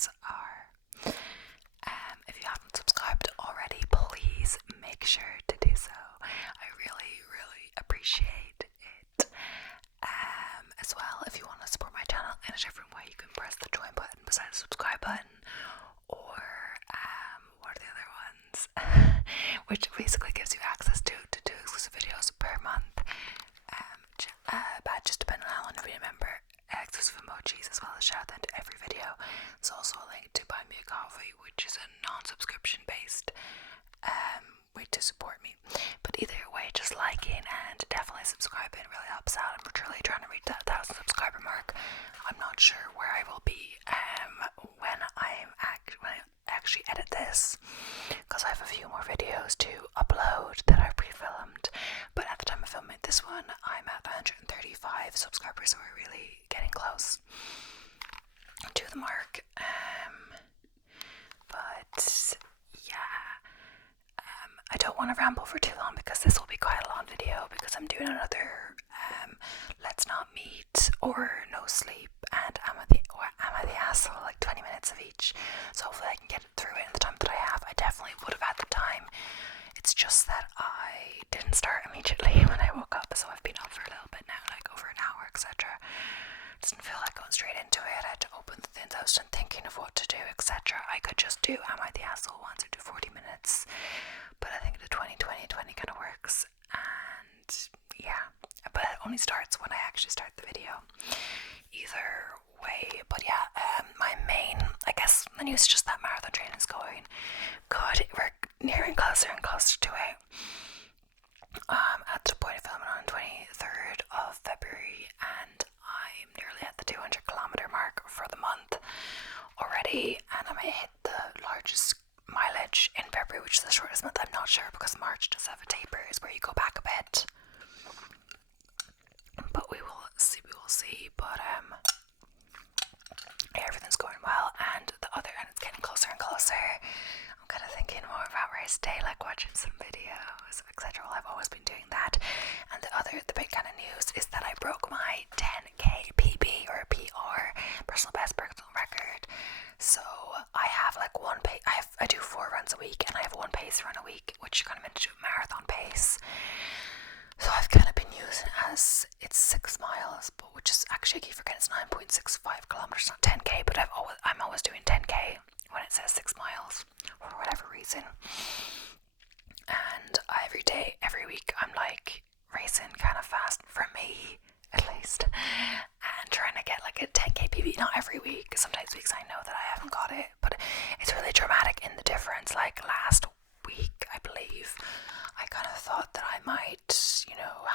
these are. If you haven't subscribed already, please make sure to do so. I really appreciate it. As well, if you want to support my channel in a different way, you can press the join button beside the subscribe button, or what are the other ones? Which basically gives you access to two exclusive videos per month. Badges depending on how long you've been a member, exclusive emojis, as well as shout out to every video. There's also a link to Buy Me a Coffee, which is a non-subscription based way to support me. But either way, just liking and definitely subscribing really helps out. I'm truly trying to reach that 1,000 subscriber mark. I'm not sure where I will be when I actually edit this, because I have a few more videos to upload that I've pre-filmed. But at the time of filming this one, I'm at 135 subscribers, so we're really getting close to the mark. But yeah, I don't want to ramble for too long because this will be quite a long video, because I'm doing another Let's Not Meet or No Sleep and Am I the Asshole, like 20 minutes of each. So hopefully I can get through it in the time that I have. I definitely would have had the time. It's just that I didn't start immediately when I woke up, so I've been up for a little bit now, like over an hour, etc. Doesn't feel like going straight into it. I had to open the things. I was thinking of what to do, etc. I could just do Am I the Asshole once or do 40 minutes, but I think the 20-20-20 kind of works. And yeah, but it only starts when I actually start the video. Either way, but yeah, my main, I guess, the news is just that marathon training is going good. We're nearing closer and closer to it. At the point of filming on 23rd of February, and I'm nearly at the 200 kilometer mark for the month already, and I might hit the largest mileage in February, which is the shortest month. I'm not sure, because March does have a taper, is where you go back a bit. But we will see. But yeah, everything's going well, and it's getting closer and closer. I'm kind of thinking more about race day, like watching some videos, etc. Well, I've always been doing that. And the big kind of news is that I broke my 10k PB or PR, personal record. So I have like one pace. I do 4 runs a week, and I have one pace run a week, which kind of meant to do a marathon pace. So I've kind of been using it as it's 6 miles, but which is actually, I keep forgetting, it's 9.65 kilometers, not 10k. But I'm always doing 10k when it says 6 miles for whatever reason. And every week, I'm like racing kind of fast, for me at least, and trying to get like a 10k PB. Not every week. Sometimes weeks I know that I haven't got it, but it's really dramatic in the difference. Like last week, I believe, I kind of thought that I might,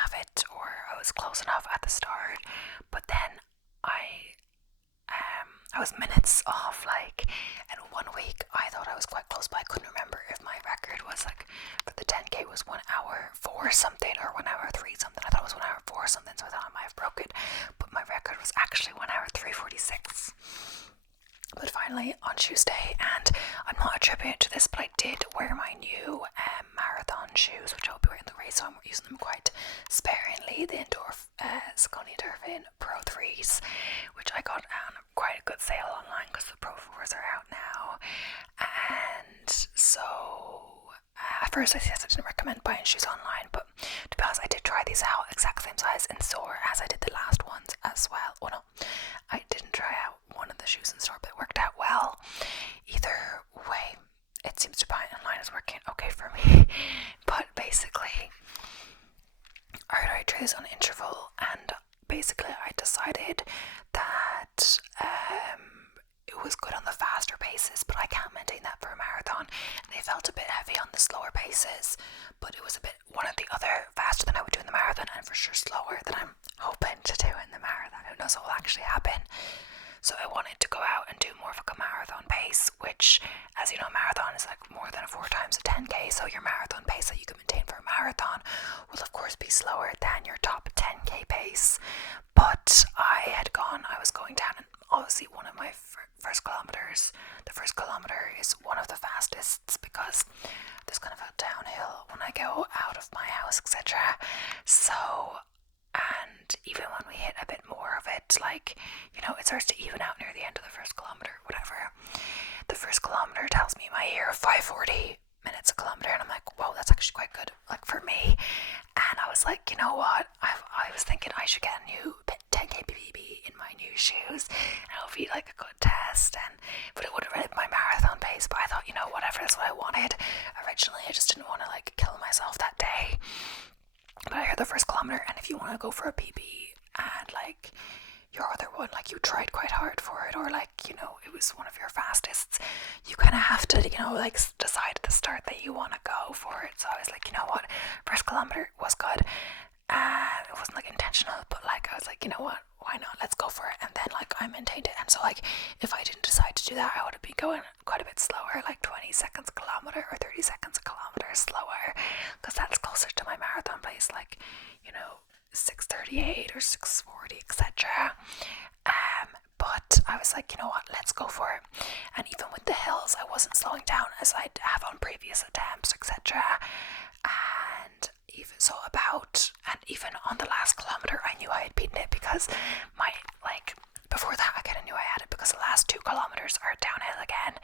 have it, or I was close enough at the start, but then I was minutes off, like, and 1 week I thought I was quite close, but I couldn't remember if my record was like, for the 10k was 1 hour 4 something, or 1 hour 3 something. I thought it was 1 hour 4 something, so I thought I might have broke it, but my record was actually 1 hour 3:46. But finally on Tuesday, and I'm not attributing it to this, but I did wear my new marathon shoes, which I'll be wearing in the race, so I'm using them quite sparingly. The Saucony Endorphin Pro 3s, which I got on quite a good sale online, because the Pro 4s are out now. And so at first I didn't recommend buying shoes online, but to be honest, I did try these out, exact same size in store as I did the last ones as well. Oh no, I didn't try out one of the shoes in store, but it worked out well. Either way, it seems to buy it online is working okay for me. But basically, I trace on interval, and basically I decided that it was good on the faster paces, but I can't maintain that for a marathon. And they felt a bit heavy on the slower paces, but it was a bit one or the other, faster than I would do in the marathon, and for sure slower than I'm hoping to do in the marathon. Who knows what will actually happen. So I wanted to go out and do more of a marathon pace, which, as you know, marathon is like more than 4 times a 10k, so your marathon pace that you can maintain for a marathon will of course be slower than your top 10k pace. But I was going down, and obviously one of my first kilometers, the first kilometer is one of the fastest, because there's kind of a downhill when I go out of my house, etc. So, and even when we hit a bit more of it, like, it starts to even out near the end of the first kilometer, whatever. first kilometer tells me my year of 5:40 minutes a kilometer, and I'm like, whoa, that's actually quite good, like for me. And I was like, you know what? I was thinking I should get a new 10k PB in my new shoes, and it'll be like a good test. But it would have read my marathon pace. But I thought, you know, whatever, that's what I wanted. Originally, I just didn't want to like kill myself that day. But I heard the first kilometer, and if you want to go for a PB and like your other one, like you tried quite hard for it, or like, you know, it was one of your fastest, you kind of have to, you know, like decide at the start that you want to go for it. So I was like, you know what, first kilometer was good. It wasn't like intentional, but like I was like, you know what, why not, let's go for it. And then like I maintained it, and so like if I didn't decide to do that, I would have been going quite a bit slower, like 20 seconds a kilometer or 30 seconds a kilometer slower, because that's closer to my marathon pace, like, you know, 6:38 or 6:40, etc. But I was like, you know what, let's go for it. And even with the hills, I wasn't slowing down as I have on previous attempts, etc. And even on the last kilometer, I knew I had beaten it, because my, like, before that I kind of knew I had it, because the last 2 kilometers are downhill again.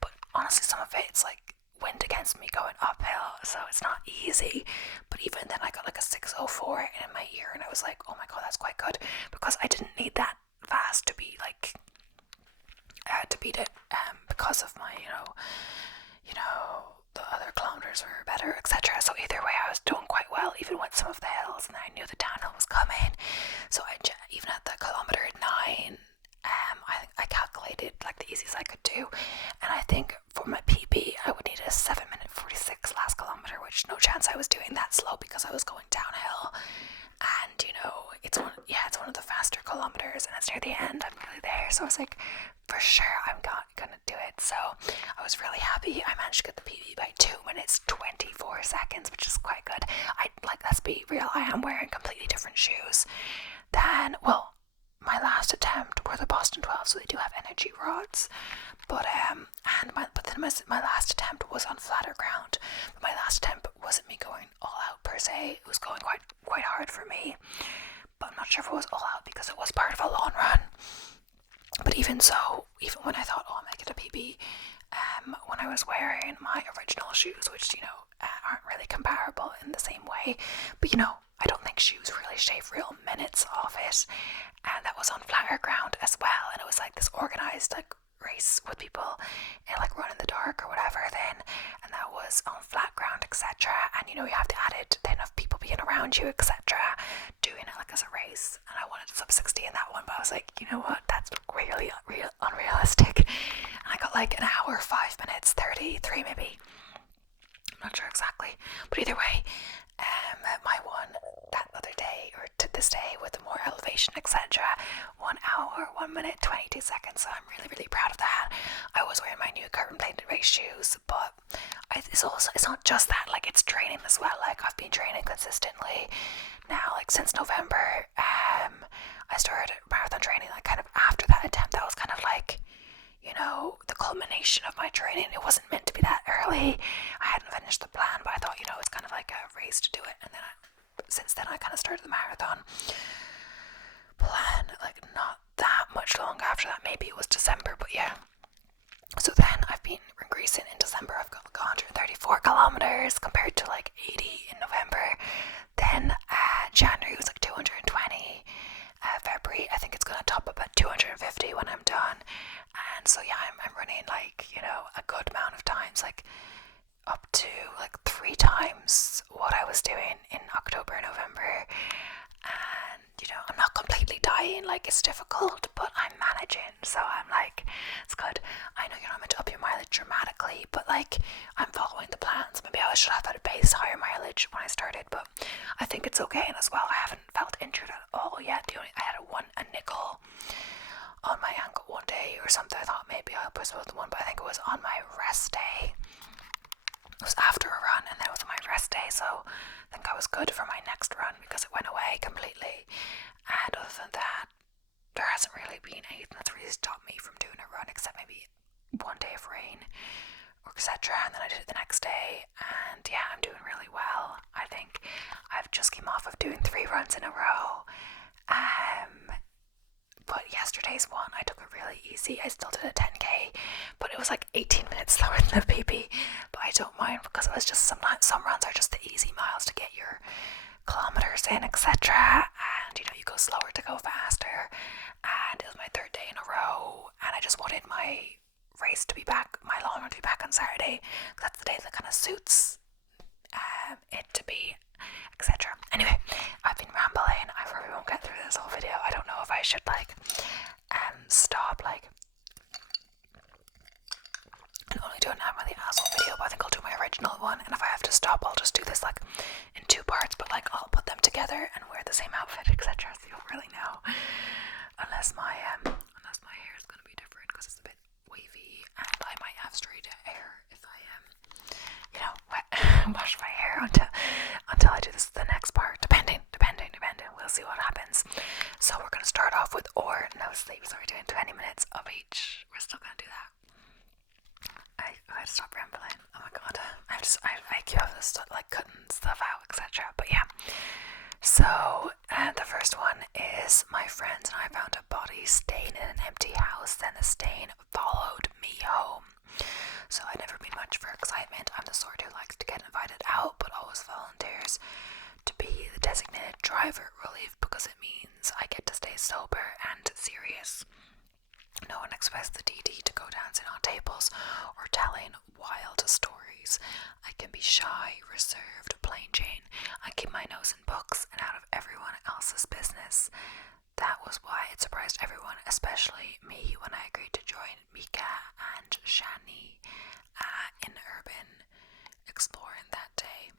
But honestly, some of it's like wind against me going uphill, so it's not easy. But even then, I got like a 6:04 in my ear, and I was like, oh my god, that's quite good, because I didn't need that fast to be like to beat it, because of my, you know, the other kilometers were better, etc. So either way, I was doing quite well, even with some of the hills, and I knew the downhill was coming. So even at the kilometer 9, I calculated like the easiest I could do, and I think for my PB I would need a 7:46 last kilometer, which no chance I was doing that slow, because I was going downhill. And you know, it's one of the faster kilometers, and it's near the end, I'm really there. So I was like, for sure I'm gonna do it. So I was really happy. I managed to get the PB by 2 minutes 24 seconds, which is quite good. Let's be real, I am wearing completely different shoes than, well, my last attempt were the Boston 12, so they do have energy rods. But my last attempt was on flatter ground. But my last attempt wasn't me going all out per se. It was going quite hard for me. But I'm not sure if it was all out, because it was part of a long run. But even so, even when I thought, oh, I might get a PB, when I was wearing my original shoes, which, you know, aren't really comparable in the same way, but you know, I don't think shoes really shave real minutes off it. And that was on flatter ground as well, and it was like this organized like race with people and like run in the dark or whatever then, and that was on flat ground, etc. And you know, you have to add it then of people being around you, etc., doing it like as a race. And I wanted sub 60 in that one, but I was like, you know what, that's really unrealistic. And I got like an hour 5 minutes 33 maybe, I'm not sure exactly, but either way, my one that other day, or to this day, with more elevation, etc., 1 hour 1 minute 22 seconds. So I'm really proud of that. I was wearing my new carbon plated race shoes, but it's not just that, like it's training as well. Like I've been training consistently now, like since November. I started marathon training like kind of after that attempt. That was kind of like, you know, the culmination of my training. It wasn't meant to be that early. I hadn't finished the plan, but I thought, you know, it's kind of like a race to do it. And then since then I kind of started the marathon plan, like not that much long after that. Maybe it was December, but yeah. So then I've been increasing. In December I've got like 134 kilometers compared to like 80 in November. Then January was like 220. February I think it's gonna top up at 250 when I'm done. And so yeah, I'm running like, you know, a good amount of times, like up to like 3 times what I was doing in October and November. And you know, I'm not completely dying, like it's difficult, but I'm managing, so I'm like, it's good. I know you're not meant to up your mileage dramatically, but like I'm following the plans. Maybe I should have had a base higher mileage when I started, but I think it's okay. And as well, I haven't felt injured at all yet. I had a nickel on my ankle one day or something. I thought maybe I postponed the one, but I think it was on my rest day. It was after a run, and then it was my rest day, so I think I was good for my next run because it went away completely. And other than that, there hasn't really been anything that's really stopped me from doing a run, except maybe one day of rain or etc. And then I did it the next day, and yeah, I'm doing really well. I think I've just came off of doing 3 runs in a row. But yes, yesterday's one, I took it really easy. I still did a 10k, but it was like 18 minutes slower than the PB. But I don't mind because it was just sometimes some runs are just the easy miles to get your kilometers in, etc. And you know, you go slower to go faster. And it was my third day in a row, and I just wanted my race to be back, my long run to be back on Saturday. That's the day that kind of suits it to be, etc. Anyway, I've been rambling. I probably won't get through this whole video. I don't know if I should stop and only do an Am I the Asshole video, but I think I'll do my original one, and if I have to stop, I'll just do this in 2 parts, but I'll put them together and wear the same outfit, etc. So you don't really know, unless my hair is going to be different because it's a bit wavy, and I might have straight hair if I wash my hair until I do the next part, depending. We'll see what happens. So we're going to start off with or no sleep. So we're doing 20 minutes of each. We're still going to do that. I gotta stop rambling. Oh my god, I keep having to start cutting stuff out, etc. But yeah. So the first one is my friends and I found a body stain in an empty house. Then the stain followed me home. So I'd never been much for excitement. I'm the sort who likes to get invited out, but always volunteers to be the designated driver relief because it means I get to stay sober and serious. No one expects the DD to go dancing on tables or telling wild stories. I can be shy, reserved, plain Jane. I keep my nose in books and out of everyone else's business. That was why it surprised everyone, especially me, when I agreed to join Mika and Shani in urban exploring that day.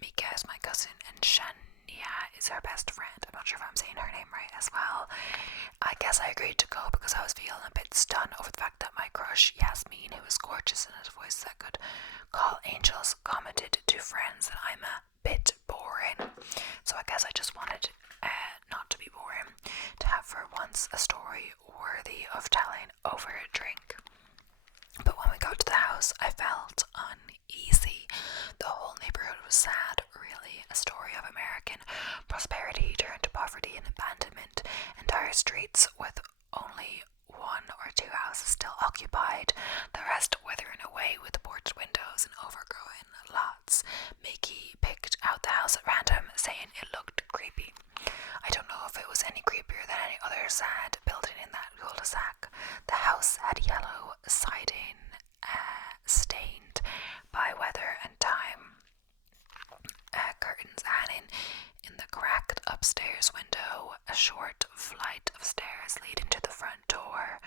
Mika is my cousin and Shania is her best friend. I'm not sure if I'm saying her name right as well. I guess I agreed to go because I was feeling a bit stunned over the fact that my crush Yasmin, who was gorgeous and had a voice that could call angels, commented to friends that I'm a bit boring. So I guess I just wanted not to be boring, to have for once a story worthy of telling over a drink. But when we got to the house, I felt uneasy. The whole neighborhood was sad, really. A story of American prosperity turned to poverty and abandonment. Entire streets with only 1 or 2 houses still occupied, the rest withering away with porch windows and overgrown lots. Mickey picked out the house at random, saying it looked creepy. I don't know if it was any creepier than any other sad building in that cul-de-sac. The house had yellow siding, stained by weather and time. Curtains hanging in the cracked upstairs window, a short flight of stairs leading to the front door.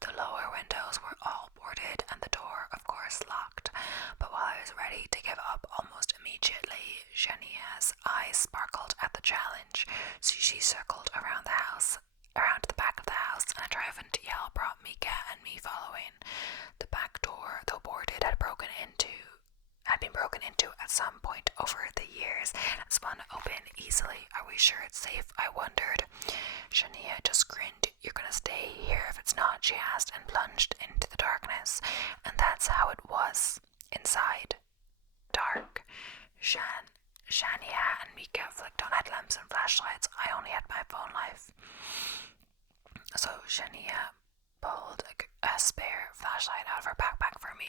The lower windows were all boarded and the door, of course, locked. But while I was ready to give up almost immediately, Shania's eyes sparkled at the challenge. So she circled around the back of the house, and a driving yell brought Mika and me following. The back door, though boarded, had been broken into at some point over the years and spun open easily. Are we sure it's safe? I wondered. Shania just grinned. You're gonna stay here if it's not, she asked, and plunged into the darkness. And that's how it was. Inside. Dark. Shania and Mika flicked on headlamps and flashlights. I only had my phone life. So Shania pulled a spare flashlight out of her backpack for me.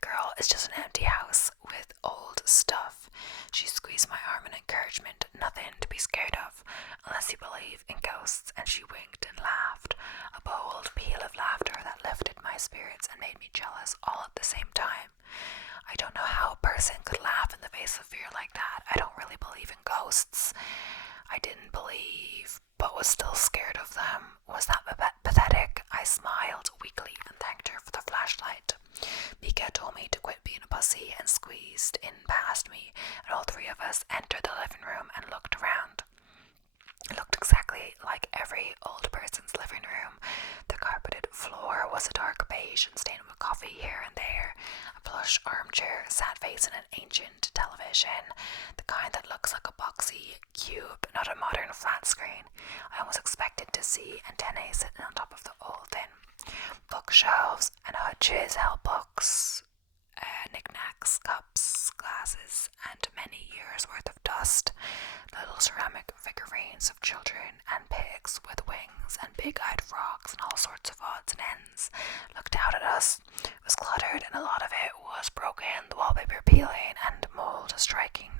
Girl, it's just an empty house with old stuff. She squeezed my arm in encouragement. Nothing to be scared of, unless you believe in ghosts. And she winked and laughed. A bold peal of laughter that lifted my spirits and made me jealous all at the same time. I don't know how a person could laugh in the face of fear like that. I don't really believe in ghosts. I didn't believe, but was still scared of them. Was that pathetic? I smiled weakly and thanked her for the flashlight. Mika told me to quit being a pussy and squeezed in past me, and all 3 of us entered the living room and looked around. It looked exactly like every old person's living room. The carpeted floor was a dark beige and stained with coffee here and there. A plush armchair sat facing an ancient television, the kind that looks like a boxy cube, not a modern flat screen. I almost expected to see antennae sitting on top of the old thing. Bookshelves and hutches held books, knickknacks, cups, glasses, and many years' worth of dust. Little beautiful ceramic figurines of children and pigs with wings and big-eyed frogs and all sorts of odds and ends looked out at us. It was cluttered and a lot of it was broken, the wallpaper peeling and mold streaking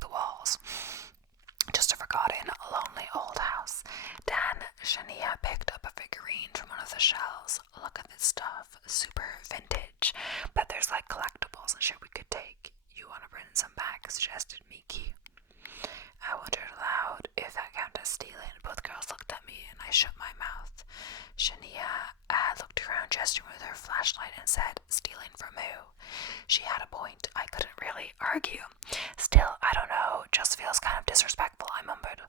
the walls. Just a forgotten, lonely old house. Dan Shania picked up a figurine from one of the shelves. Look at this stuff, super vintage. Bet there's like collectibles and shit we could take. You want to bring some back? Suggested Miki. I wondered aloud if that counted as stealing. Both girls looked at me and I shut my mouth. Shania looked around, gesturing with her flashlight, and said, "Stealing from who?" She had a point. I couldn't really argue. Still, I don't know, just feels kind of disrespectful, I mumbled.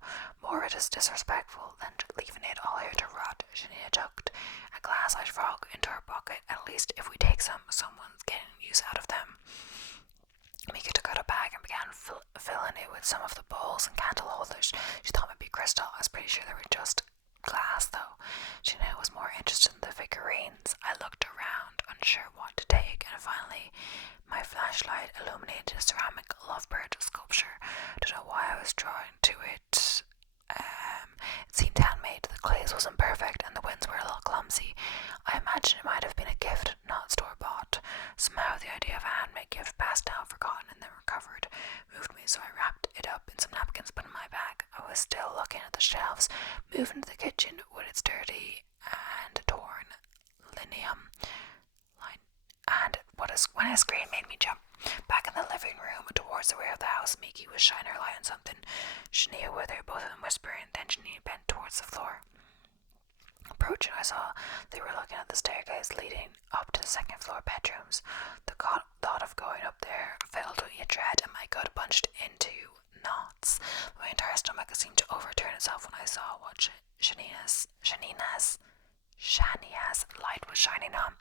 More it is disrespectful than leaving it all here to rot. Shania tucked a glass-eyed frog into her pocket. At least if we take some, someone's getting use out of them. Mika took out a bag and began filling it with some of the bowls and candle holders. She thought it might be crystal. I was pretty sure they were just glass, though. Shania was more interested in the figurines. I looked around, unsure what to take, and finally my flashlight illuminated a ceramic lovebird sculpture. Don't know why I was drawn to it. It seemed handmade. The glaze wasn't perfect and the winds were a little clumsy. I imagine it might have been a gift, not store-bought. Somehow the idea of a handmade gift passed down, forgotten, and then recovered moved me, so I wrapped it up in some napkins, put in my bag. I was still looking at the shelves, moved into the kitchen with its dirty and torn linoleum line, and when a scream made me jump. Back in the living room, towards the rear of the house, Miki was shining her light on something. Shania with her, both of them whispering. Then Shania bent towards the floor. Approaching, I saw they were looking at the staircase leading up to the second floor bedrooms. The thought of going up there filled me with dread, and my gut bunched into knots. My entire stomach seemed to overturn itself when I saw what Shania's light was shining on.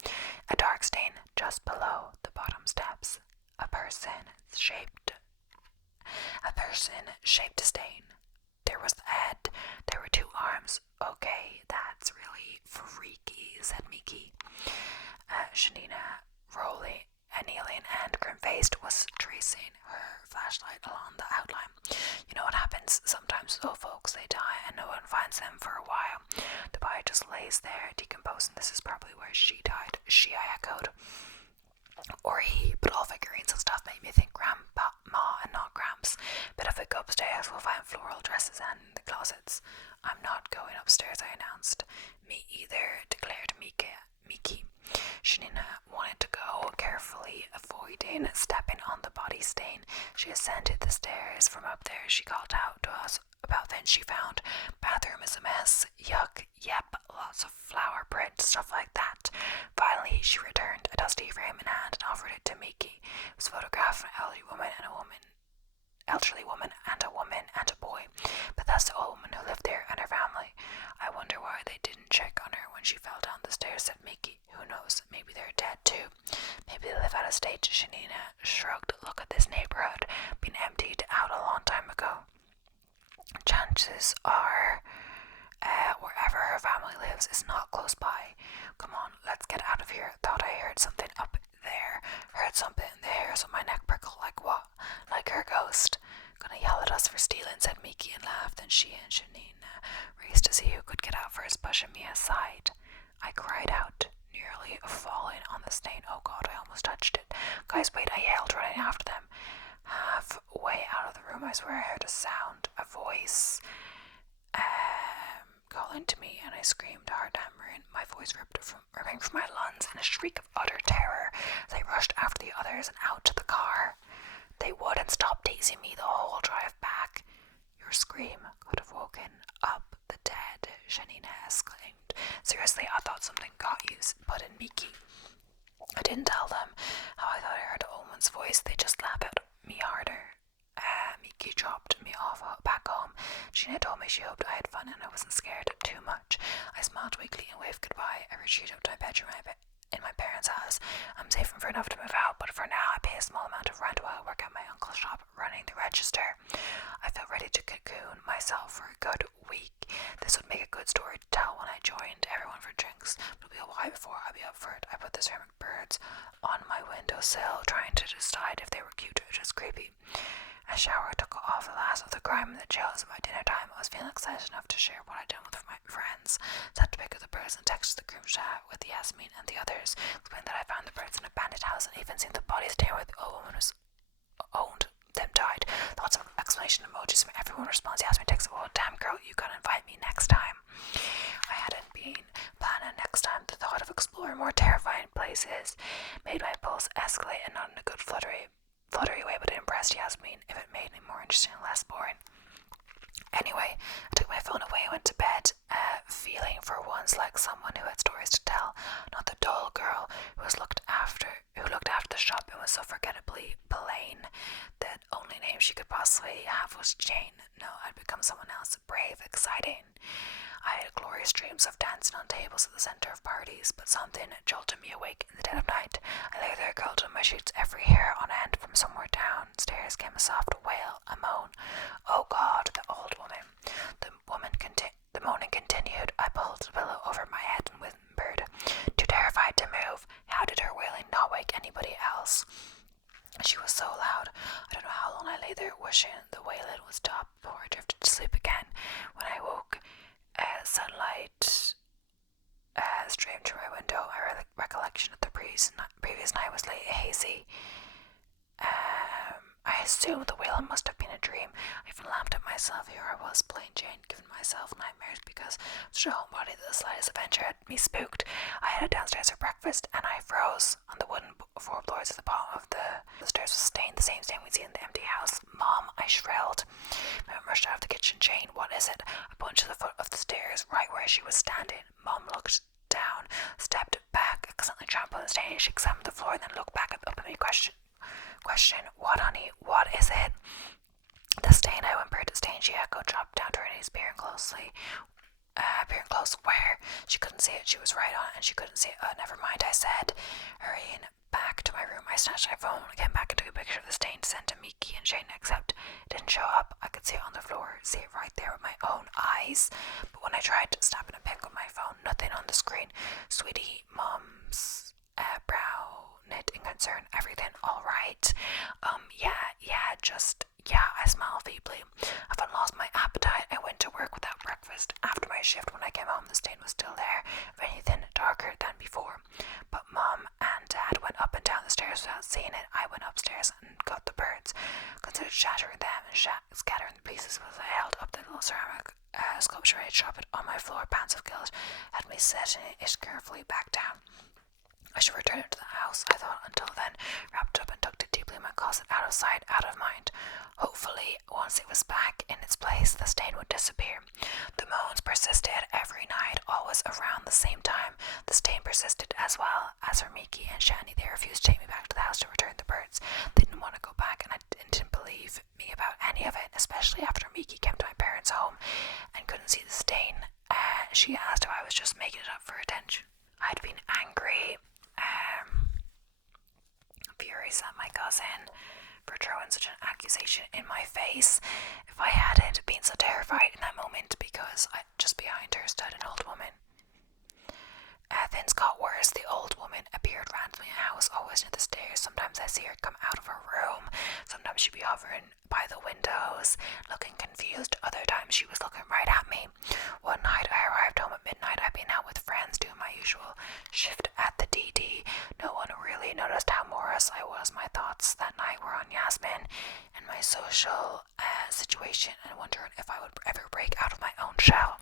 A dark stain just below the bottom steps. A person shaped a stain. There was the head. There were two arms. Okay, that's really freaky, said Miki. Shanina, kneeling and grim-faced, was tracing her flashlight along the outline. You know what happens sometimes with old folks? They die and no one finds them for a while. The body just lays there, decomposing. This is probably where she died. She, I echoed. Or he, but all figurines and stuff made me think Grandpa, Ma, and not Gramps. But if we go upstairs, we'll find floral dresses and the closets. I'm not going upstairs, I announced. Me either, declared Miki. Shanina wanted to go, carefully avoiding stepping on the body stain. She ascended the stairs. From up there, she called out to us. About then she found, bathroom is a mess. Yuck, yep, lots of flower print, stuff like that. Finally, she returned, a dusty frame in hand, and offered it to Miki. It was a photograph of an elderly woman and a woman and a boy. But that's the old woman who lived there and her family. I wonder why they didn't check on her when she fell down the stairs, said Miki. Who knows? Maybe they're dead too. Maybe they live out of state. Shanina shrugged. Look at this neighborhood. Been emptied out a long time ago. Chances are wherever her family lives is not close by. Come on, let's get out of here. Thought I heard something up there. Heard something there, so my neck prickled. Like what? Like her ghost. Gonna yell at us for stealing, said Miki and laughed. Then she and Shanina raced to see who could get out first, pushing me aside. I cried out, nearly falling on the stain. Oh God, I almost touched it. Guys, wait, I yelled, running after them. Halfway out of the room, I swear I heard a sound, a voice calling to me, and I screamed, heart hammering, my voice ripping from my lungs in a shriek of utter terror as I rushed after the others and out to the car. They wouldn't stop teasing me the whole drive back. Your scream could have woken up the dead, Shanina exclaimed. Seriously, I thought something got you, put in Miki. I didn't tell them how I thought I heard a woman's voice. They just laughed at me harder. Miki dropped me off back home. Sheena told me she hoped I had fun and I wasn't scared too much. I smiled weakly and waved goodbye. I retreated up to my bedroom in my parents' house. I'm saving for enough to move out, but for now I pay a small amount of rent while I work at my uncle's shop running the register. I felt ready to cocoon myself for a good week. This would make a good story to tell when I joined everyone for drinks. It'll be a while before I'll be up for it. I put the ceramic birds on my windowsill, trying to decide if they were cute or just creepy. A shower took off the last of the grime and the chills. By dinner time, I was feeling excited enough to share what I'd done with my friends. Sat to pick up the birds and texted the group chat with Yasmin and the others, explained that I found the birds in a abandoned house and even seen the bodies there where the old woman was owned them died. Lots of exclamation emojis from everyone. Response Yasmin texted, "Oh damn girl, you gotta invite me next time." I hadn't been planning next time. The thought of exploring more terrifying places made my pulse escalate, and not in a good fluttery way, but it impressed Yasmin if it made me more interesting and less boring. Anyway, I took my phone away and went to bed, feeling for once like someone who had stories to tell, not the dull girl who looked after the shop and was so forgettably plain. The only name she could possibly have was Jane. No, I'd become someone else, brave, exciting. I had glorious dreams of dancing on tables at the centre of parties, but something jolted me awake in the dead of night. I lay there curled in my sheets, every hair on end. From somewhere downstairs came a soft wail, a moan. Oh God, the old woman. The moaning continued. I pulled the pillow over my head and whimpered, too terrified to move. How did her wailing not wake anybody else? She was so loud. I don't know how long I lay there wishing the wailing would stop before I drifted to sleep again. When I woke, sunlight streamed through my window. My recollection of the previous night was late hazy. I assumed the wailing must have been a dream. I even laughed at myself. Here I was, plain Jane, giving myself nightmares because such a homebody that the slightest adventure had me spooked. I headed downstairs for breakfast, and I froze on the wooden floorboards at the bottom of the stairs was stained, the same stain we'd seen in the empty house. Mom, I shrilled. I rushed out of the kitchen. Jane, what is it? I pointed to the foot of the stairs, right where she was standing. Mom looked down, stepped back, accidentally trampled on the stain. She examined the floor and then looked back up at me. Question, what, honey? What is it? The stain, I whimpered. The stain, she echoed, dropped down to her knees, peering close. Where? She couldn't see it. She was right on it, and she couldn't see it. Never mind, I said, hurrying back to my room. I snatched my phone, came back and took a picture of the stain, sent to Miki and Shane, except it didn't show up. I could see it on the floor, see it right there with my own eyes. But when I tried snapping a pic with my phone, nothing on the screen. Sweetie, Mom's brow knit in concern. Everything all right? I smiled feebly. I felt lost my appetite. I went to work without breakfast. After my shift, when I came home, the stain was still there, if anything, darker than before. But Mom and Dad went up and down the stairs without seeing it. I went upstairs and got the birds, considered shattering them and scattering the pieces as I held up the little ceramic sculpture I had sharpened on my floor. Pants of guilt had me setting it carefully back down. I should return it to the house, I thought. Until then, wrapped up and tucked it deeply in my closet, out of sight, out of mind. Hopefully, once it was back in its place, the stain would disappear. The moans persisted every night, always around the same time. The stain persisted as well as for Miki and Shani. They refused to take me back to the house to return the birds. They didn't want to go back, and I didn't believe me about any of it, especially after Miki came to my parents' home and couldn't see the stain. She asked if I was just making it up for attention. I'd been angry, furious at my cousin for throwing such an accusation in my face. If I hadn't been so terrified in that moment, because just behind her stood an old woman. Things got worse. The old woman appeared randomly in the house, always near the stairs. Sometimes I see her come out of her room. Sometimes she'd be hovering by the windows, looking confused. Other times she was looking right at me. One night I arrived home at midnight. I'd been out with friends doing my usual shift at the DD. No one really noticed how morose I was. My thoughts that night were on Yasmin and my social situation, and wondering if I would ever break out of my own shell.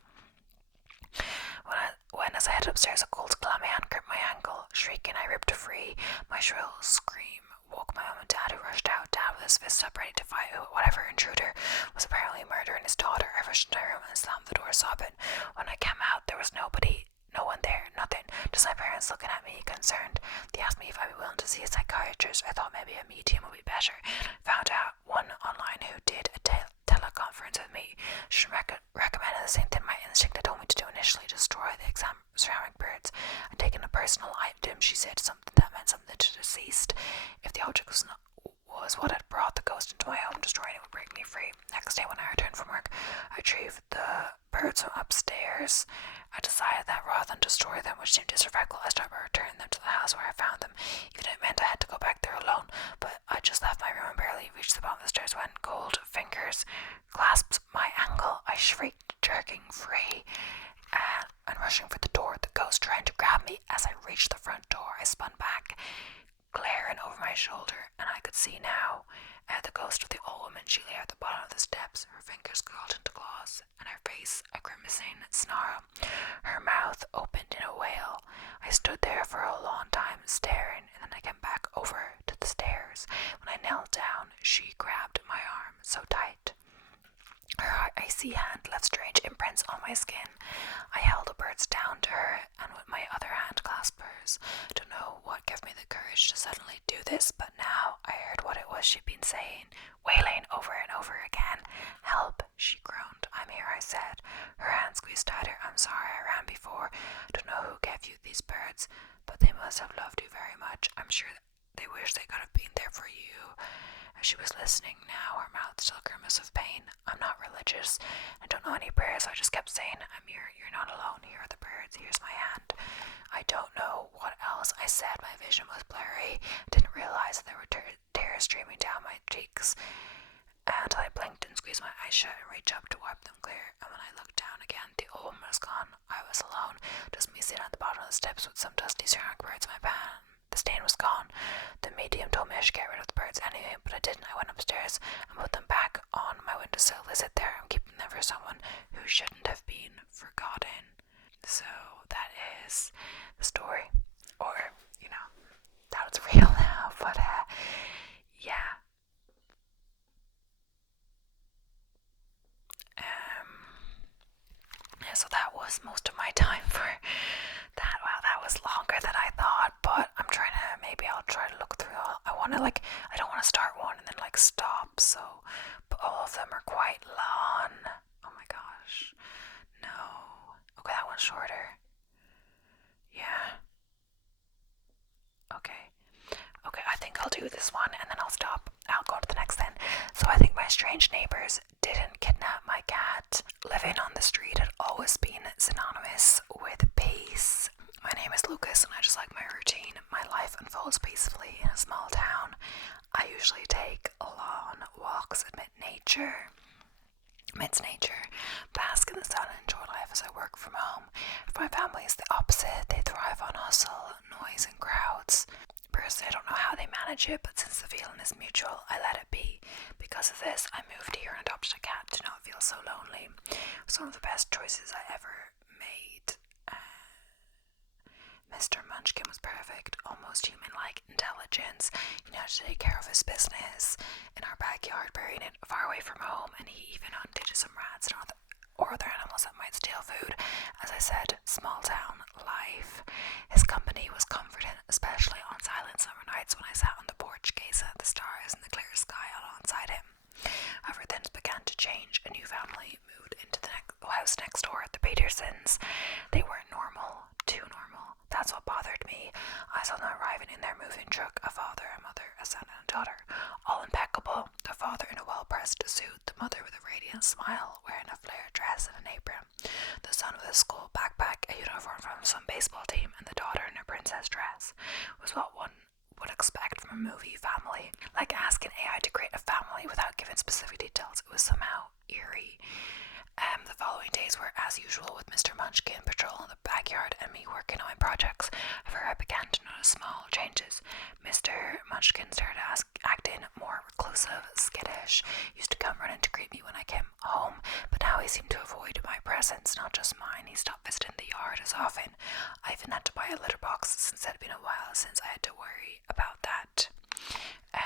When as I headed upstairs, a cold clammy hand gripped my ankle. Shrieking, I ripped free. My shrill scream woke my mom and dad, who rushed out. Dad with his fists up, ready to fight whatever intruder was apparently murdering his daughter. I rushed into my room and slammed the door, sobbing. When I came out, there was no one there, nothing. Just my parents looking at me, concerned. They asked me if I'd be willing to see a psychiatrist. I thought maybe a medium would be better. Found out one online who did a teleconference with me. She recommended the same thing my instinct had told me to do initially: destroy the ceramic birds and take in a personal item. She said something that meant something to the deceased. If the object was what had brought the ghost into my home, destroying it would break me free. Next day, when I returned retrieve the birds from upstairs. I decided that rather than destroy them, which seemed disrespectful, I started returning them to the house where I found them, even if it meant I had to go back there alone. But I just left my room and barely reached the bottom of the stairs when cold fingers clasped my ankle. I shrieked, jerking free and rushing for the door, the ghost trying to grab me. As I reached the front door, I spun back, glaring over my shoulder, and I could see now the ghost of the old woman. She lay at the bottom of the steps, her fingers curled into claws, and her face a grimacing snarl, her mouth opened in a wail. I stood there for a long time, staring, and then I came back over to the stairs. When I knelt down, she grabbed my arm so tight. Her icy hand left strange imprints on my skin. I held the birds down to her, and with my other hand clasped hers. Don't know what gave me the courage to suddenly do this, but now I heard what it was she'd been saying, wailing over and over again. "Help," she groaned. "I'm here," I said. Her hand squeezed tighter. "I'm sorry I ran before. Don't know who gave you these birds, but they must have loved you very much. I'm sure they wish they could have been there for you." As she was listening now, her mouth still a grimace of pain. "I'm not religious. I don't know any prayers. I just kept saying, 'I'm here. You're not alone. Here are the birds. Here's my hand.'" I don't know what else I said. My vision was blurry. I didn't realize that there were tears streaming down my cheeks until I blinked and squeezed my eyes shut and reached up to wipe them clear. And when I looked down again, the old woman was gone. I was alone, just me sitting at the bottom of the steps with some dusty ceramic birds in my pan. The stain was gone. The medium told me I should get rid of the birds anyway, but I didn't. I went upstairs and put them back on my windowsill. They sit there. I'm keeping them for someone who shouldn't have been forgotten. So that is the story. Or, that was real now. But, yeah. So that was most of my time for that. Wow, that was longer than I thought, but I'm trying to, maybe I'll try to look through all. I don't want to start one and then stop, so, but all of them are quite long. Oh my gosh. No. Okay, that one's shorter. Yeah. Okay, I think I'll do this one and then I'll stop. I'll go to the next then. So I think my strange neighbors didn't kidnap my cat. Living on the street had always been synonymous with peace. My name is Lucas and I just like my routine. My life unfolds peacefully in a small town. I usually take long walks amidst nature, bask in the sun and enjoy life as I work from home. For my family is the opposite. They thrive on hustle, noise and crowds. Personally, I don't know how they manage it, but since the feeling is mutual, I let it be. Because of this, I moved here and adopted a cat to not feel so lonely. It was one of the best choices I ever made. Mr. Munchkin was perfect, almost human-like intelligence. He knew how to take care of his business in our backyard, burying it far away from home, and he even hunted some rats or other animals that might steal food. As I said, small town life. His company was comforting, especially on silent summer nights when I sat on the porch gazing at the stars and the clear sky alongside him. However, things began to change. A new family moved into the house next door, the Petersons. They weren't normal, too normal. That's what bothered me. I saw them arriving in their moving truck, a father, a mother, a son and a daughter, all impeccable. The father in a well-pressed suit, the mother with a radiant smile, wearing a flared dress and an apron, the son with a school backpack, a uniform from some baseball team, and the daughter in a princess dress. It was what one would expect from a movie family. Like asking AI to create a family without giving specific details. It was somehow eerie. The following days were as usual, with Mr. Munchkin patrolling the backyard and me working on my projects. However, I began to notice small changes. Mr. Munchkin started acting more reclusive, skittish. He used to come running to greet me when I came home, but now he seemed to avoid my presence, not just mine. He stopped visiting the yard as often. I even had to buy a litter box since it had been a while since I had to worry about that.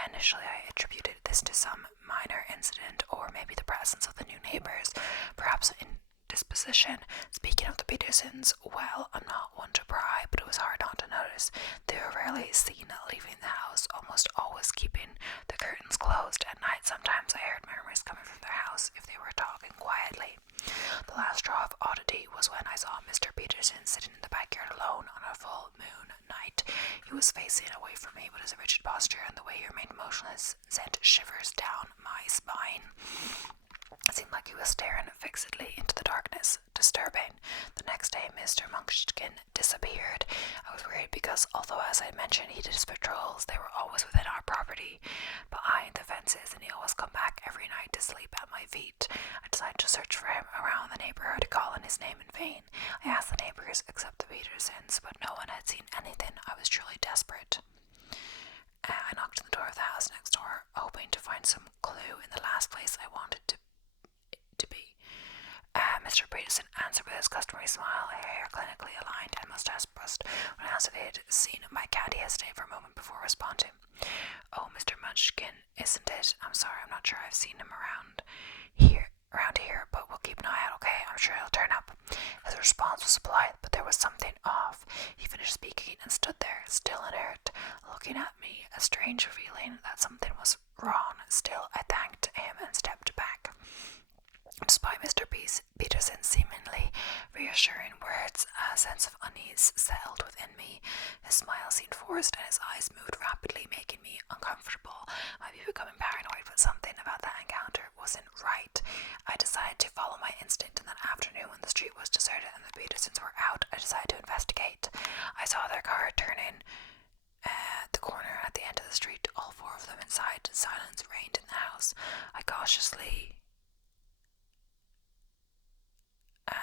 Initially, I attributed this to some minor incident, or maybe the presence of the new neighbors, perhaps indisposition. Speaking of the Petersons, well, I'm not one to pry, but it was hard not to notice. They were rarely seen leaving the house, almost always keeping the curtains closed. At night, sometimes I heard murmurs coming from their house if they were talking quietly. The last straw of oddity was when I saw Mr. Peterson sitting in the backyard alone on a full moon night. He was facing away from me, but his rigid posture and the way he remained motionless sent shivers down my spine. It seemed like he was staring fixedly into the darkness, disturbing. The next day, Mr. Munchkin disappeared. I was worried because, although as I mentioned he did his patrols, they were always within our property, behind the fences, and he always come back every night to sleep at my feet. I decided to search for him around the neighborhood, calling his name in vain. I asked the neighbors, except the Petersons, but no one had seen anything. I was truly desperate. I knocked on the door of the house next door, hoping to find some clue in the last place I wanted to be. Mr. Peterson answered with his customary smile, hair clinically aligned and mustache brushed. When I asked if he had seen my cat, he hesitated for a moment before responding. "Oh, Mr. Munchkin, isn't it? I'm sorry, I'm not sure I've seen him around here, but we'll keep an eye out, okay? I'm sure he'll turn up." His response was polite, but there was something off. He finished speaking and stood there, still inert, looking at me, a strange feeling that something was wrong. Still, I thanked him and stepped back. Despite Mr. Peterson's seemingly reassuring words, a sense of unease settled within me. His smile seemed forced and his eyes moved rapidly, making me uncomfortable. I might be becoming paranoid, but something about that encounter wasn't right. I decided to follow my instinct, and that afternoon when the street was deserted and the Petersons were out, I decided to investigate. I saw their car turning the corner at the end of the street, all four of them inside. Silence reigned in the house. I cautiously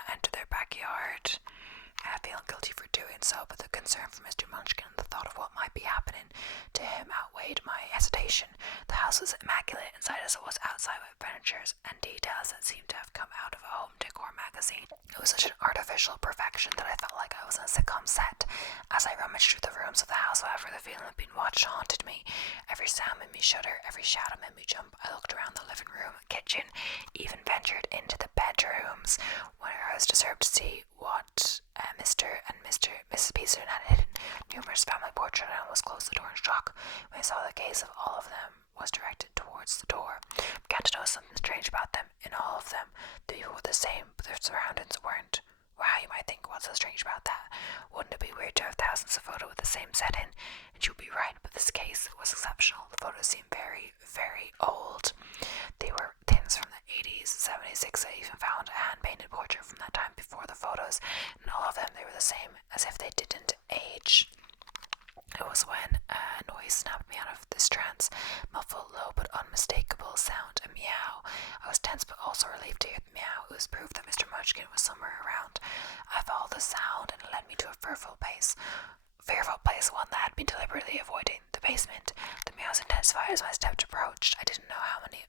entered their backyard, feeling guilty for doing so, but the concern for Mr. Munchkin and the thought of what might be happening to him outweighed my hesitation. The house was immaculate inside as it was outside, with furnitures and details that seemed to have come out of a home decor magazine. It was such an artificial perfection that I felt like I was in a sitcom set. As I rummaged through the rooms of the house, however, the feeling of being watched haunted me. Every sound made me shudder, every shadow made me jump. I looked around the living room, kitchen, even ventured into the bedrooms, where I was disturbed to see what Mr. and Mrs. Peterson had hidden. Numerous family portraits, and I almost closed the door in shock when I saw the gaze of all of them was directed towards the door. I began to notice something strange about them. In all of them, the people were the same, but their surroundings weren't. Wow, you might think, what's so strange about that? Wouldn't it be weird to have thousands of photos with the same setting? And you would be right, but this case was exceptional. The photos seemed very, very old. They were things from the 80s, 70s, 60s. I even found a hand-painted portrait from that time before the photos, and all of them, they were the same, as if they didn't age. It was when a noise snapped me out of this trance, muffled, low but unmistakable sound, a meow. I was tense but also relieved to hear the meow. It was proof that Mr. Munchkin was somewhere around. I followed the sound and it led me to a fearful place, one that I had been deliberately avoiding, the basement. The meows intensified as my steps approached. I didn't know how many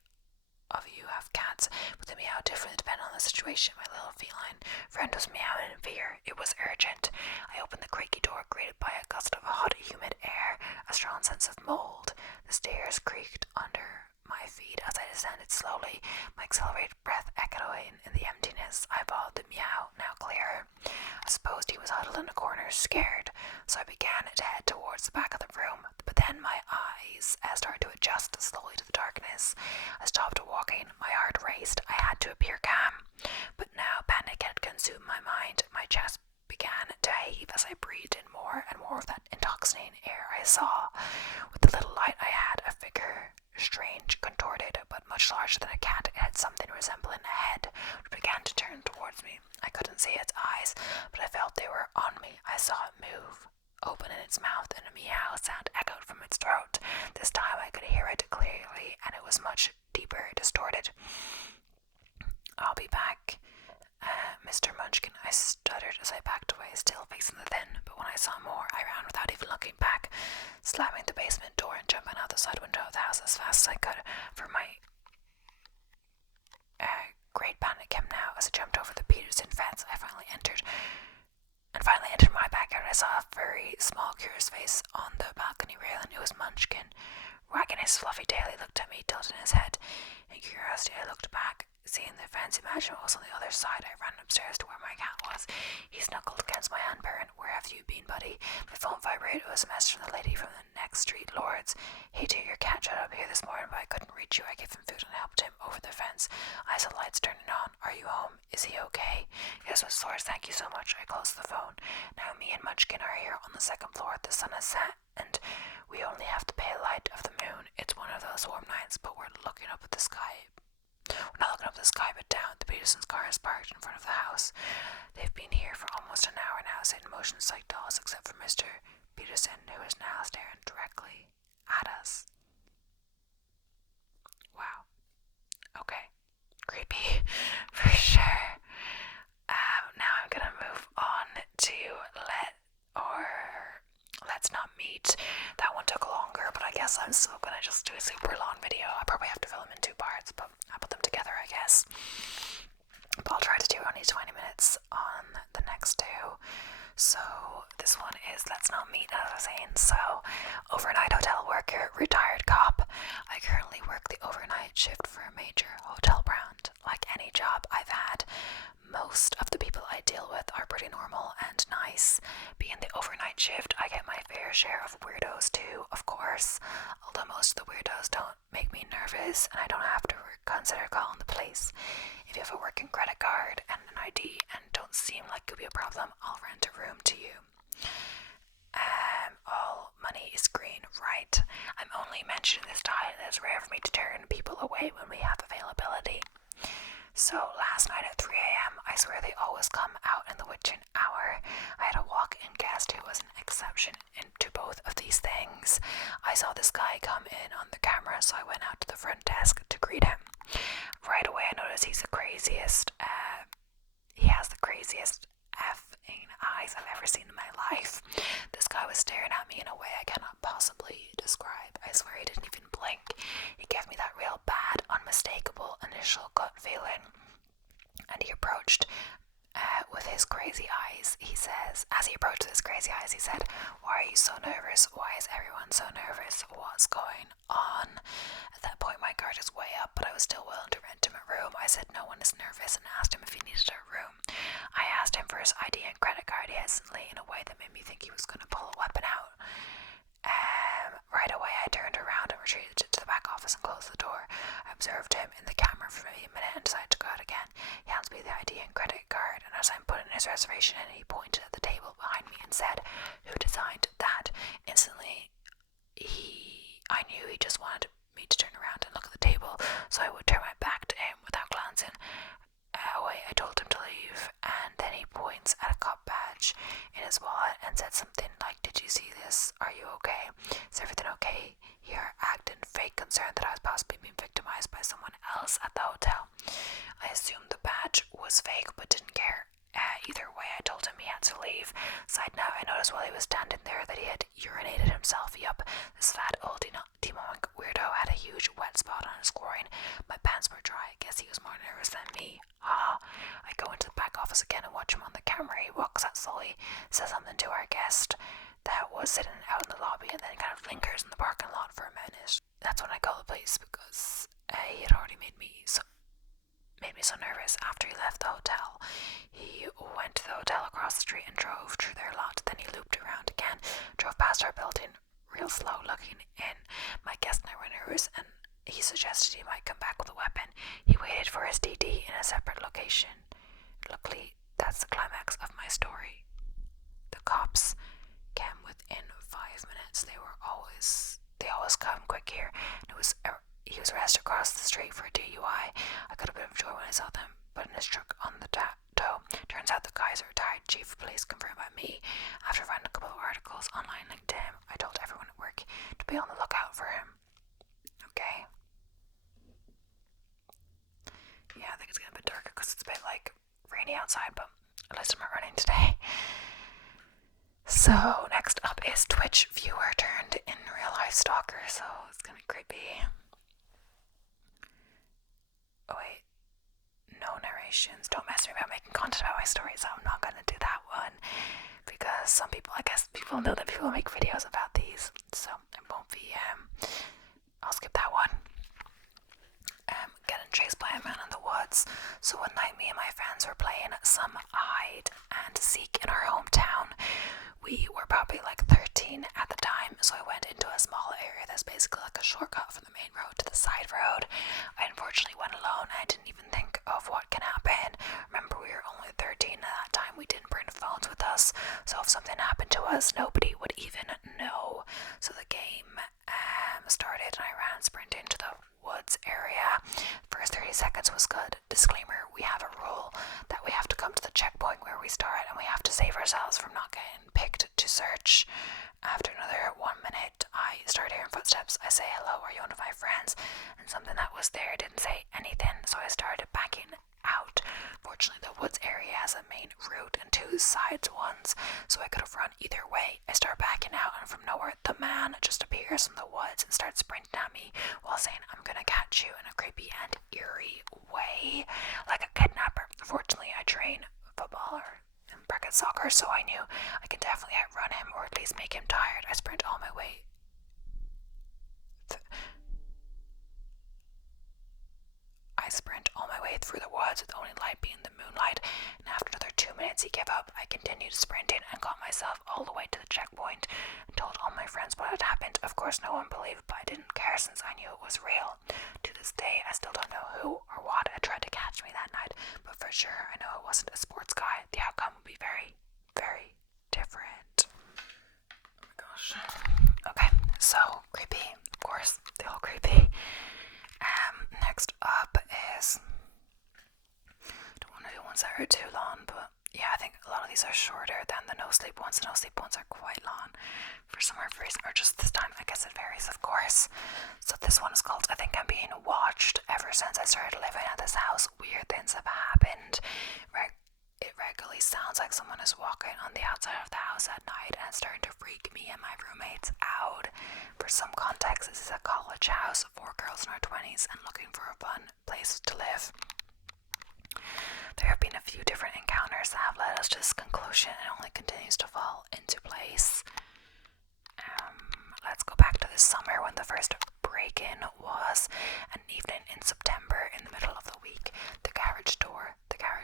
of you have cats, but the meow differently depended on the situation. My little feline friend was meowing in fear. It was urgent. I opened the creaky door, greeted by a gust of hot, humid air, a strong sense of mold. The stairs creaked under my feet as I descended slowly, my accelerated breath echoing in the emptiness. I followed the meow, now clearer. I supposed he was huddled in a corner, scared, so I began to head towards the back of the room, but then my eyes started to adjust slowly to the darkness. I stopped walking, my heart raced. I had to appear calm, but now panic had consumed my mind. My chest began to heave as I breathed in more and more of that intoxicating air. I saw, with the little light I had, a figure, strange, contorted, but much larger than a cat. It had something resembling a head, which began to turn towards me. I couldn't see its eyes, but I felt they were on me. I saw it move, open in its mouth, and a meow sound echoed from its throat. This time I could hear it clearly, and it was much deeper, distorted. "I'll be back, Mr. Munchkin," I stuttered as I backed away, still facing the thing, but when I saw more, I ran without even looking back, slamming the basement door and jumping out the side window of the house as fast as I could, for my great panic came now as I jumped over the Peterson fence. I finally entered my backyard. I saw a very small, curious face on the balcony railing. It was Munchkin. Wagging his fluffy tail, he looked at me, tilting his head. In curiosity, I looked back. Seeing the fence, imagining what was on the other side, I ran upstairs to where my cat was. He snuggled against my hand, purring, "Where have you been, buddy?" My phone vibrated. It was a message from the lady from the next street, Lord's. "Hey dear, your cat showed up here this morning, but I couldn't reach you. I gave him food and helped him over the fence. I saw the lights turning on. Are you home? Is he okay?" "Yes, Miss Lord, thank you so much." I closed the phone. Now me and Munchkin are here on the second floor. The sun has set, and we only have the pale light of the moon. It's one of those warm nights, but we're looking up at the sky. We're not looking up at the sky, but down. The Peterson's car is parked in front of the house. They've been here for almost an hour now, sitting motionless like dolls, except for Mr. Peterson, who is now staring directly at us. Wow. Okay. Creepy, for sure. Now I'm gonna move on to Let's Not Meet. That one took longer, but I guess I'm still gonna just do a super long video. I probably have to film in 2 parts, but I'll put them together, I guess. But I'll try to do only 20 minutes on the next 2. So this one is Let's Not Meet, as I was saying. So, overnight hotel worker, retired cop. I currently work the overnight shift for a major hotel brand. Like any job I've had, most of the people I deal with are pretty normal and nice. Being the overnight shift, I get my fair share of weirdos too, of course. Although most of the weirdos don't make me nervous, and I don't have to consider calling the police. If you have a working credit card and an ID and don't seem like it could be a problem, I'll rent a room to you. All money is green, right? I'm only mentioning this to highlight it's rare for me to turn people away when we have availability. So last night at 3 a.m, I swear they always come out in the witching hour. I had a walk-in guest who was an exception to both of these things. I saw this guy come in on the camera, so I went out to the front desk to greet him. Right away I noticed he's the craziest, he has the craziest effing eyes I've ever seen in my life. This guy was staring at me in a way I cannot possibly describe. I swear he didn't even blink. He gave me that real bad, unmistakable initial gut feeling. And he approached with his crazy eyes. He says, as he approached with his crazy eyes, he said, "Why are you so nervous? Why is everyone so nervous? What's going on?" At that point my guard is way up, but I was still willing to rent him a room. I said no one is nervous and asked him if he needed a room. I asked him for his ID and credit card hesitantly in a way that made me think he was going to pull a weapon out. Right away I turned around and retreated to the back office and closed the door. I observed him in the camera for maybe a minute and decided to go out again. He hands me the ID and credit card, and as I'm putting his reservation in, he pointed at the table behind me and said, "Who designed that?" Instantly, I knew he just wanted me to turn around and look at the table, so I would turn my back to him without glancing away. I told him to leave, and then he points at a cop badge in his wallet and said something like, "Did you see this? Are you okay? Is everything okay?" He acted fake concerned that I was possibly being victimized by someone else at the hotel. I assumed the badge was fake, but didn't care. Either way, I told him he had to leave. Side note, I noticed while he was standing there that he had urinated himself. Yup, this fat old demonic weirdo had a huge wet spot on his groin. My pants were dry. I guess he was more nervous than me. I go into the back office again and watch him on the camera. He walks out slowly, says something to our guest that was sitting out in the lobby, and then kind of lingers in the parking lot for a minute. That's when I call the police, because he had already made me so nervous after he left the hotel. He went to the hotel across the street and drove through their lot. Then he looped around again, drove past our building real slow, looking in. My guest and I were nervous, and he suggested he might come back with a weapon. He waited for his DD in a separate location. Luckily, that's the climax of my story. The cops came within 5 minutes. They always come quick here. He was arrested across the street for a DUI. I got a bit of joy when I saw them putting his truck on the tow. Turns out the guy's a retired chief of police, confirmed by me. After finding a couple of articles online linked to him, I told everyone at work to be on the lookout for him. Okay. Yeah, I think it's getting a bit darker because it's a bit rainy outside, but at least I'm not running today. So next up is Twitch viewer turned in real life stalker, so it's gonna be creepy. Oh wait, no narrations. Don't mess with me about making content about my stories, so I'm not gonna do that one, because some people, I guess people know that people make videos about these, so it won't be, I'll skip that one. Getting chased by a man in the woods. So one night me and my friends were playing some hide and seek in our hometown. We were probably 13 at the time, so I went into a small area that's basically like a shortcut from the main road to the side road. I unfortunately went alone. I didn't even think of what can happen. Remember, we were only 13 at that time. We didn't bring phones with us, so if something happened to us, nobody would even know. So the game started, and I ran sprinting into the woods area. First 30 seconds was good. Disclaimer, we have a has a main route and two side ones, so I could have run either way. I start backing out, and from nowhere, the man just appears from the woods and starts sprinting at me while saying, "I'm gonna catch you," in a creepy and eerie way, like a kidnapper. Fortunately, I train football or bracket soccer, so I knew I could definitely outrun him, or at least make him tired. I sprint all my way through the woods, with the only light being the moonlight, and after another 2 minutes he gave up. I continued sprinting and got myself all the way to the checkpoint and told all my friends what had happened. Of course no one believed, but I didn't care since I knew it was real. To this day I still don't know who or what had tried to catch me that night, but for sure I know it wasn't a sports guy. The outcome would be very, very different. Oh my gosh. Okay, so creepy. Of course, they're all creepy. Next up is, don't want to do ones that are too long, but yeah, I think a lot of these are shorter than the no sleep ones. The no sleep ones are quite long for some reason, or just this time. I guess it varies, of course. So this one is called "I Think I'm Being Watched." Ever since I started living at this house, weird things have happened. It regularly sounds like someone is walking on the outside of the house at night, and it's starting to freak me and my roommates out. For some context, this is a college house, 4 girls in our 20s, and looking for a fun place to live. There have been a few different encounters that have led us to this conclusion, and only continues to fall into place. Let's go back to this summer when the first break-in was. An evening in September, in the middle of the week, the garage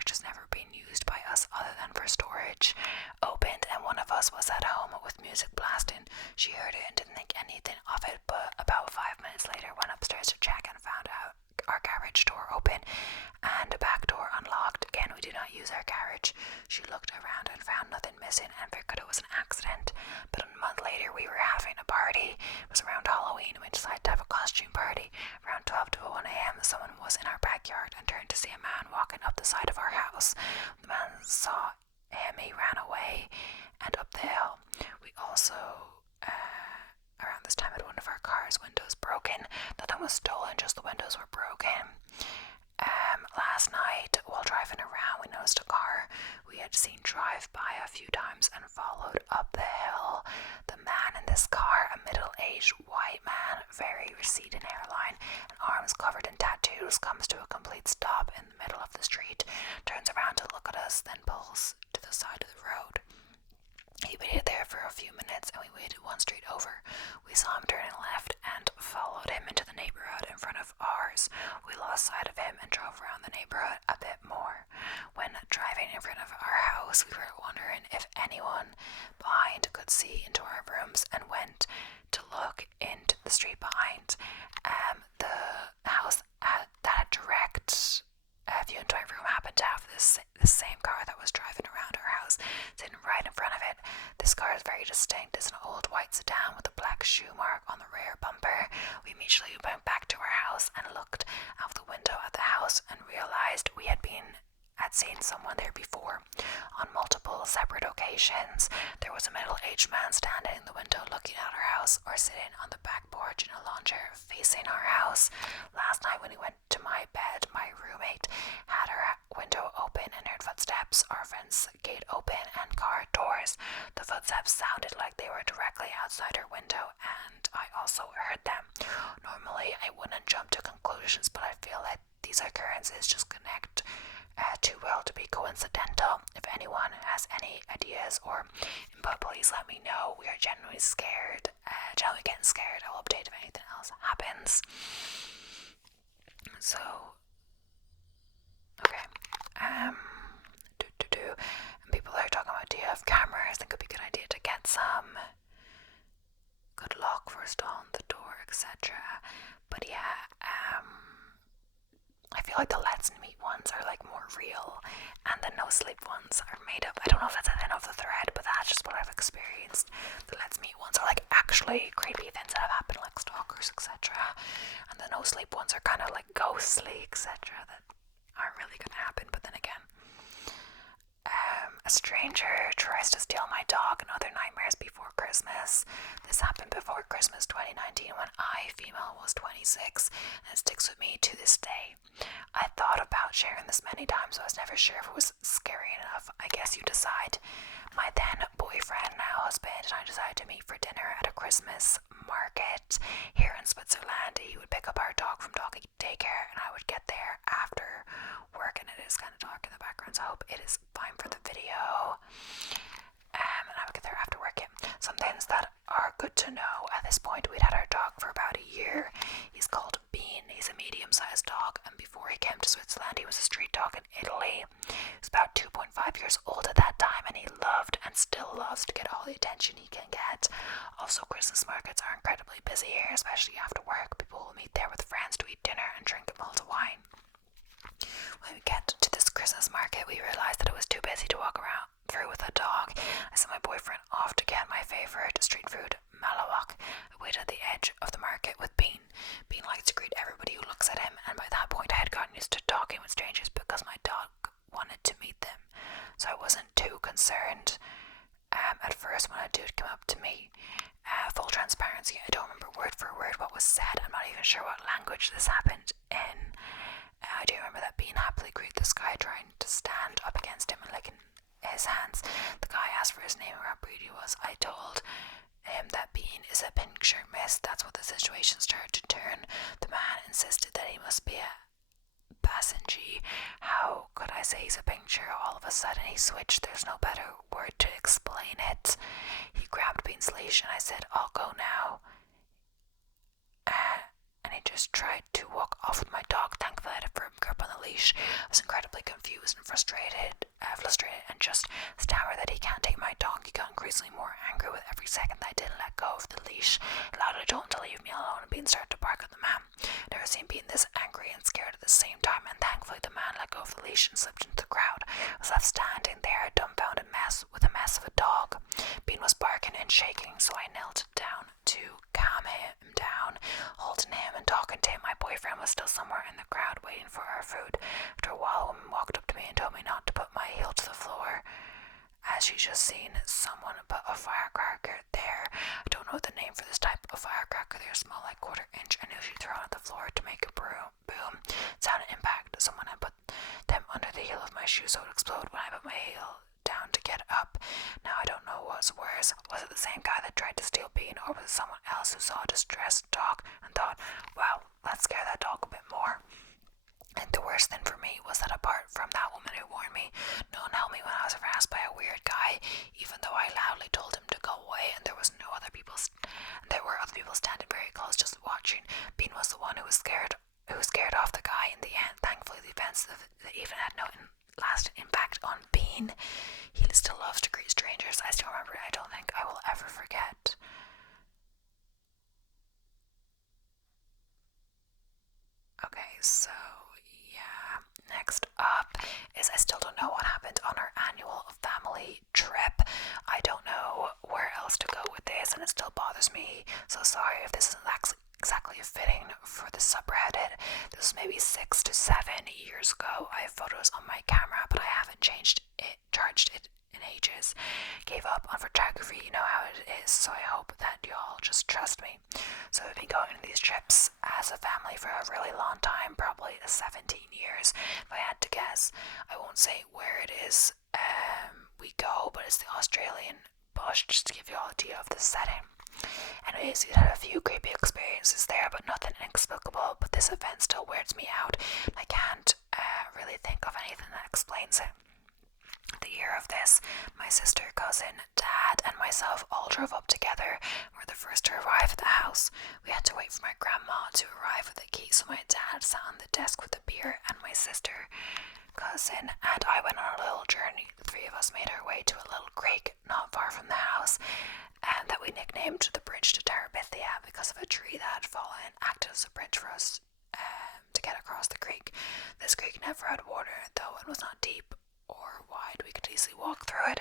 has never been used by us other than for storage, opened, and one of us was at home with music blasting. She heard it and didn't think anything of it, but about 5 minutes later went upstairs to check and found out our garage door open and a back door unlocked. Again, we do not use our garage. She looked around and found nothing missing and figured it was an accident, but a month later we were having a party. It was around Halloween, and we decided to have a costume party. Around 12 to 1 a.m. someone was in our backyard and turned to see a man walking up the side of our house. The man saw him, he ran away and up the hill. We also around this time had one of our car's windows broken. Nothing was stolen, just the windows were broken. Last night, while driving around, we noticed a car we had seen drive by a few times and followed up the hill. The man in this car, a middle-aged white man, very receding hairline and arms covered in tattoos, comes to a complete stop in the middle of the street, turns around to look at us, then pulls to the side of the road. He waited there for a few minutes, and we waited one street over. We saw him turning left and followed him into the neighborhood in front of ours. We lost sight of him and drove around the neighborhood a bit more. When driving in front of our house, we were wondering if anyone behind could see into our rooms, and went to look into the street behind. The house that had direct view into my room happened to have this same car that was driving around our house sitting right in front of it. This car is very distinct. It's an old white sedan with a black shoe mark on the rear bumper. We immediately went back to our house and looked out the window at the house and realized we had seen someone there before. On multiple separate occasions, there was a middle-aged man standing in the window looking at our house, or sitting on the back porch in a lawn chair facing our house. Last night when we went to my bed, my roommate had her window open and heard footsteps, our fence gate open, and car doors. The footsteps sounded like they were directly outside her window, and I also heard them. Normally I wouldn't jump to conclusions, but I feel like these occurrences just connect too well to be coincidental. If anyone has any ideas or input, please let me know. We are genuinely getting scared. I'll update if anything else happens. So, okay. And people are talking about, do you have cameras? I think it would be a good idea to get some. Good luck for installing the door, etc. But yeah, I feel like the Let's Meet ones are like more real, and the no sleep ones are made up. I don't know if that's at the end of the thread, but that's just what I've experienced. The Let's Meet ones are like actually creepy things that have happened, like stalkers, etc. And the no sleep ones are kind of like ghostly, etc. that aren't really gonna happen. But then again, stranger tries to steal my dog and other nightmares before Christmas. This happened before Christmas 2019 when I, female, was 26, and it sticks with me to this day. I thought about sharing this many times, but I was never sure if it was scary enough. I guess you decide. My then boyfriend, now husband, and I decided to meet for dinner at a Christmas market here in Switzerland. He would pick up our dog from doggy daycare and I would get there after work, and it is kind of dark in the background, so I hope it is fine for the video. And I would get there after work. Yeah. Some things that are good to know. At this point, we'd had our dog for about a year. He's called Bean. He's a medium-sized dog, and before he came to Switzerland, he was a street dog in Italy. He was about 2.5 years old at that time, and he loved and still loves to get all the attention he can get. Also, Christmas markets are incredibly busy here, especially after work. People will meet there with friends to eat dinner and drink mulled wine. When we get to this Christmas market, we realised that it was too busy to walk around through with a dog. I sent my boyfriend off to get my favourite street food, malawak. I waited at the edge of the market with Bean. Bean likes to greet everybody who looks at him, and by that point I had gotten used to talking with strangers because my dog wanted to meet them, so I wasn't too concerned at first when a dude came up to me. Full transparency, I don't remember word for word what was said. I'm not even sure what language this happened in. I do remember that Bean happily greeted this guy trying to stand up against him and licking his hands. The guy asked for his name and what breed he was. I told him that Bean is a pink shirt miss. That's what the situation started to turn. The man insisted that he must be a passenger. How could I say he's a pink shirt? All of a sudden he switched. There's no better word to explain it. He grabbed Bean's leash and I said, "I'll go now." And he just tried to walk off with my dog. Thankfully I had a firm grip on the leash. I was incredibly confused and frustrated and just stammered that he can't take my dog. He got increasingly more angry with every second that I didn't let go of the leash. Loudly told him to leave me alone, and Bean started to bark at the man. Never seen Bean this angry and scared at the same time, and thankfully the man let go of the leash and slipped into the crowd. I was left standing there, a dumbfounded mess with a mess of a dog. Bean was barking and shaking, so I knelt down to calm him down, holding him and talking to him. My boyfriend was still somewhere in the crowd waiting for our food. After a while, a woman walked up to me and told me not to put my heel to the floor, as she just seen someone put a firecracker there. I don't know the name for this type of firecracker. They're small, like quarter-inch. I knew she'd throw it on the floor to make a boom. Sound and impact. Someone had put them under the heel of my shoe so it would explode when I put my heel down to get up. Now I don't know what's worse. Was it the same guy that tried to steal Bean, or was it someone else who saw a distressed dog and thought, "Well, let's scare that dog a bit more"? And the worst thing for me was that apart from that woman who warned me, no one helped me when I was harassed by a weird guy, even though I loudly told him to go away, and there were other people standing very close just watching. Bean was the one who scared off the guy in the end. Thankfully the events that even had no lasting impact on Bean. He still loves to greet strangers. I still remember it. I don't think I will ever forget. Okay, so yeah. Next up is I still don't know what happened on our annual family trip. I don't know where else to go with this, and it still bothers me. So sorry if this isn't exactly fitting for the subreddit. This was maybe 6 to 7 years ago. I have photos on my camera, but I haven't charged it in ages. Gave up on photography, you know how it is, so I hope that y'all just trust me. So we've been going on these trips as a family for a really long time, probably 17 years if I had to guess. I won't say where it is we go, but it's the Australian bush, just to give you all an idea of the setting. Anyways, we had a few creepy experiences there, but nothing inexplicable. But this event still weirds me out. I can't really think of anything that explains it. The year of this, my sister, cousin, dad, and myself all drove up together. We were the first to arrive at the house. We had to wait for my grandma to arrive with the key, so my dad sat on the desk with the beer, and my sister, cousin, and I went on a little journey. The three of us made our way to a little creek not far from the house, and that we nicknamed the bridge to Terabithia because of a tree that had fallen, acted as a bridge for us to get across the creek. This creek never had water, though it was not deep or wide. We could easily walk through it,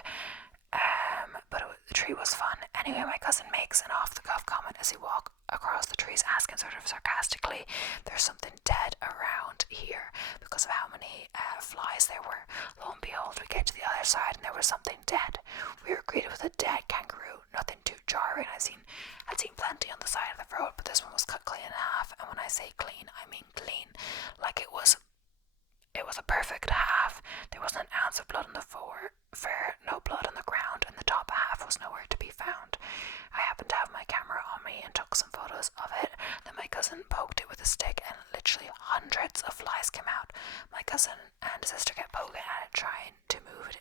but the tree was fun. Anyway, my cousin makes an off-the-cuff comment as he walked across the trees, asking sort of sarcastically, "There's something dead around here," because of how many flies there flower. Lo and behold, we get to the other side and there was something dead. We were greeted with a dead kangaroo. Nothing too jarring. I'd seen plenty on the side of the road, but this one was cut clean in half. And when I say clean, I mean clean. Like it was a perfect half. There wasn't an ounce of blood on the fur, no blood on the ground, and the top half was nowhere to be found. I happened to have my camera on me and took some photos of it. Then my cousin poked it with a stick and literally hundreds of flies came out. My cousin and sister kept poking at it, trying to move it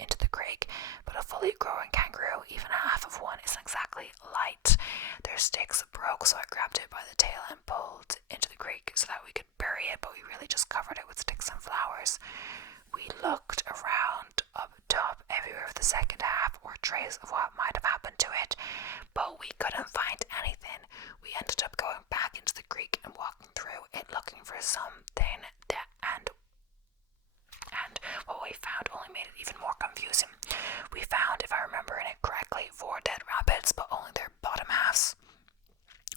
into the creek, but a fully growing kangaroo, even half of one, isn't exactly light. Their sticks broke, so I grabbed it by the tail and pulled into the creek so that we could bury it, but we really just covered it with sticks and flowers. We looked around, up top, everywhere for the second half or trace of what might have happened to it, but we couldn't find anything. We ended up going back into the creek and walking through it looking for something, and what we found only made it even more confusing. We found, if I remember it correctly, 4 dead rabbits, but only their bottom halves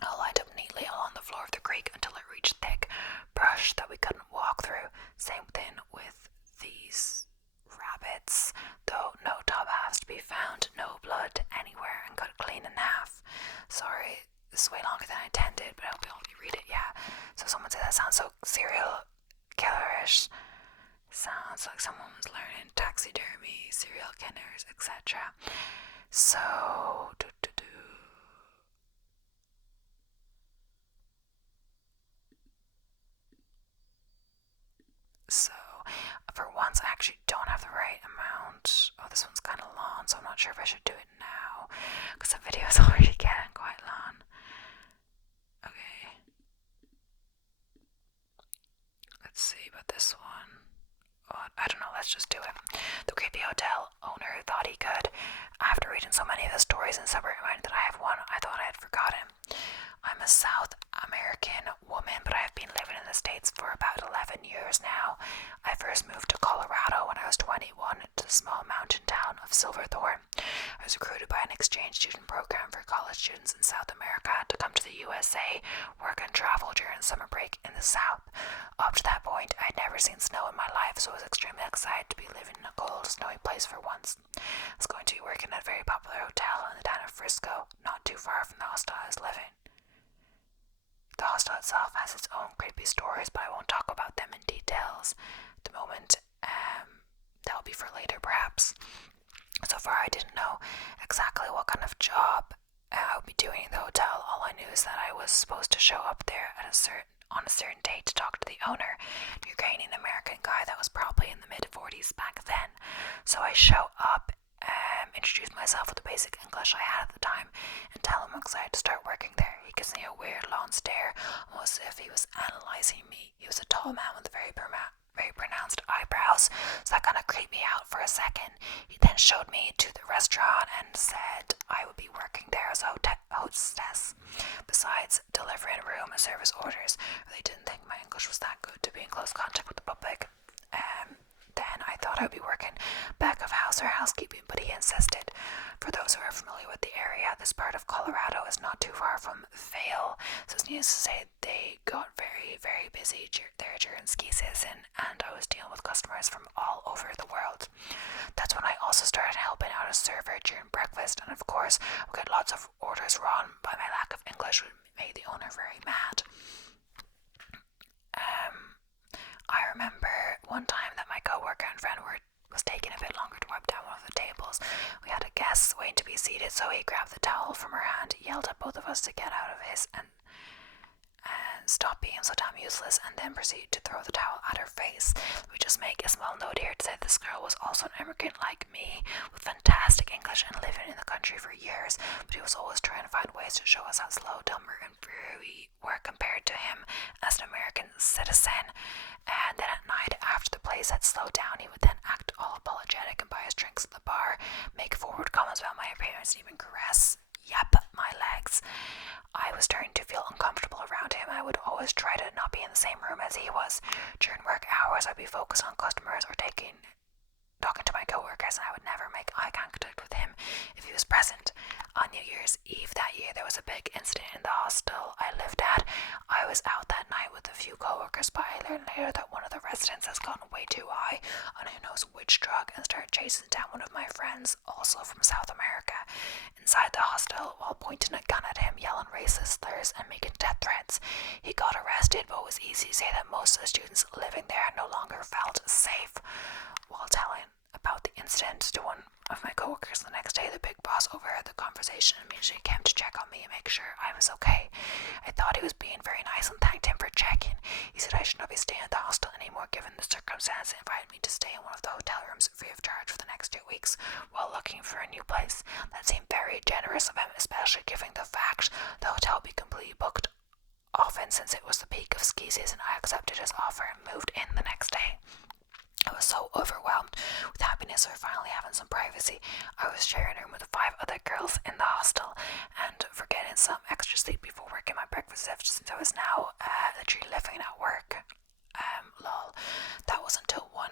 all lined up neatly along the floor of the creek until it reached thick brush that we couldn't walk through. Same thing with these rabbits, though no top halves to be found, no blood anywhere, and cut clean in half. Sorry, this is way longer than I intended, but I hope you all read it. Yeah. So someone said that sounds so serial killerish. Sounds like someone was learning taxidermy, serial killers, etc. So, for once, I actually don't have the right amount. Oh, this one's kind of long, so I'm not sure if I should do it now, because the video is already getting quite long. Okay. Let's see about this one. I don't know, let's just do it. The creepy hotel owner thought he could. After reading so many of the stories and separate reminded that I have one I thought I had forgotten. I'm a South American woman, but I have been living in the States for about 11 years now. I first moved to Colorado when I was 21 to the small mountain town of Silverthorne. I was recruited by an exchange student program for college students in South America to come to the USA, work and travel during summer break in the South. Up to that point, I had never seen snow in my life, so I was extremely excited to be living in a cold, snowy place for once. I was going to be working at a very popular hotel in the town of Frisco, not too far from the hostel I was living. The hostel itself has its own creepy stories, but I won't talk about them in details at the moment. That'll be for later, perhaps. So far, I didn't know exactly what kind of job I would be doing in the hotel. All I knew is that I was supposed to show up there on a certain date to talk to the owner, a Ukrainian American guy that was probably in the mid-40s back then. So I show up, introduce myself with the basic English I had at the time, and tell him I'm excited to start working there. He gives me a weird long stare, almost as if he was analysing me. He was a tall man with very pronounced eyebrows, so that kind of creeped me out for a second. He then showed me to the restaurant and said I would be working there as a hostess. Besides delivering room and service orders, I really didn't think my English was that good to be in close contact with the public. Then I thought I would be working back of house or housekeeping, but he insisted. For those who are familiar with the area, this part of Colorado is not too far from Vail, so it's needless to say they got very, very busy there during ski season, and I was dealing with customers from all over the world. That's when I also started helping out a server during breakfast, and of course, I would get lots of orders wrong, but my lack of English would make the owner very mad. I remember one time that my co-worker and friend was taking a bit longer to wipe down one of the tables. We had a guest waiting to be seated, so he grabbed the towel from her hand, yelled at both of us to get out of his and stop being so damn useless, and then proceeded to throw the towel at her face. We just make a small note here to say this girl was also an immigrant like me, with fantastic English and living in the country for years, but he was always trying to find ways to show us how slow, dumber, and free we were compared to him as an American citizen. And then at night, after the place had slowed down, he would then act all apologetic and buy us drinks at the bar, make forward comments about my appearance, and even caress, my legs. I was starting to feel uncomfortable around him. I would always try to not be in the same room as he was. During work hours, I'd be focused on customers or talking to my coworkers, and I would never make eye contact with him if he was present. On New Year's Eve that year, there was a big incident in the hostel I lived at. I was out that night with a few coworkers, but I learned later that one of the residents has gotten way too high chasing down one of my friends, also from South America, inside the hostel while pointing a gun at him, yelling racist slurs and making death threats. He got arrested, but it was easy to say that most of the students living there no longer felt safe. While telling about the incident to one of my coworkers the next day, the big boss overheard the conversation and immediately came to check on me and make sure I was okay. I thought he was being very nice and thanked him for checking. He said I should not be staying at the hostel anymore given the circumstance, and invited me to stay in one of the hotel rooms free of charge for the next 2 weeks while looking for a new place. That seemed very generous of him, especially given the fact the hotel would be completely booked often since it was the peak of ski season. I accepted his offer and moved in the next day. I was so overwhelmed with happiness for finally having some privacy. I was sharing a room with 5 other girls in the hostel, and for getting some extra sleep before working my breakfast shift, since I was now literally living at work. Lol. That was until one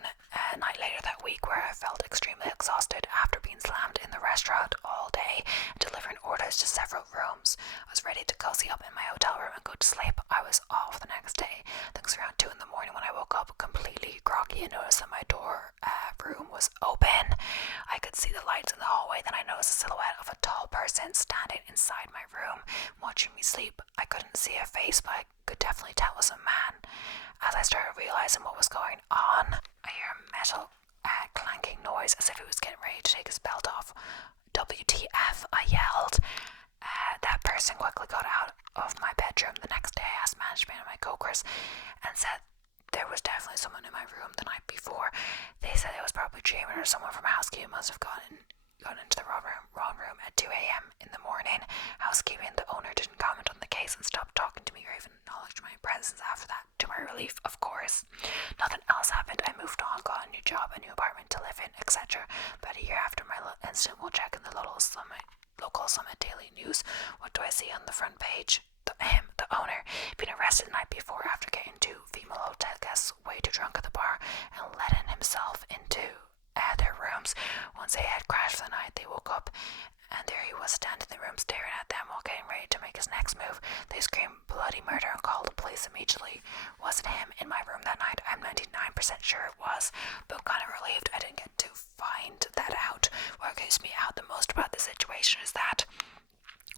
night later that week where I felt extremely exhausted after being slammed in the restaurant all day and delivering orders to several rooms. I was ready to cozy up in my hotel room and go to sleep. I was off the next day. Things around 2 in the morning when I woke up completely groggy and noticed that my door room was open. I could see the lights in the hallway. Then I noticed a silhouette of a tall person standing inside my room watching me sleep. I couldn't see a face, but I could definitely tell it was a man. As I started realizing what was going on, I hear a metal clanking noise as if he was getting ready to take his belt off. WTF, I yelled. That person quickly got out of my bedroom. The next day I asked management and my coworkers and said there was definitely someone in my room the night before. They said it was probably dreaming or someone from housekeeping must have gone into the wrong room at 2 a.m. in the morning. Housekeeping, the owner, didn't comment on the case and stopped talking to me or even acknowledge my presence after that, to my relief, of course. Nothing else happened. I moved on, got a new job, a new apartment to live in, etc. About a year after my incident, we'll check in the local Summit Daily News. What do I see on the front page? The owner, being arrested the night before after getting 2 female hotel guests way too drunk at the bar and letting himself into their rooms. Once they had crashed for the night, they woke up and there he was standing in the room staring at them while getting ready to make his next move. They screamed bloody murder and called the police immediately. Was it him in my room that night? I'm 99% sure it was, but I'm kind of relieved I didn't get to find that out. What creeps me out the most about the situation is that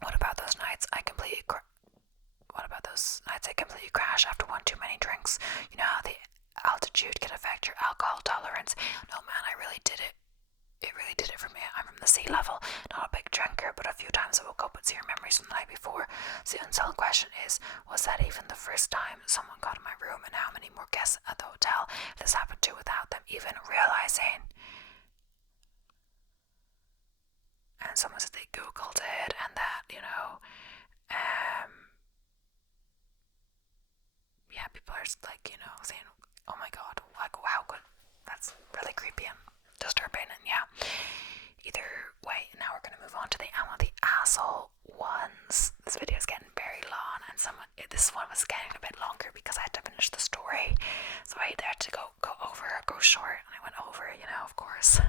what about those nights I completely crash after one too many drinks? You know how the altitude can affect your alcohol tolerance? No man, I really did it. It really did it for me. I'm from the sea level, not a big drinker, but a few times I woke up with zero memories from the night before. So the unsettled question is, was that even the first time someone got in my room, and how many more guests at the hotel this happened to without them even realizing? And someone said they googled it and that, yeah, people are like, saying, oh my god, like, wow, good. That's really creepy and disturbing. And yeah, either way, now we're going to move on to the Am I the Asshole ones. This video is getting very long, and this one was getting a bit longer because I had to finish the story, so I had to go short, and I went over, of course.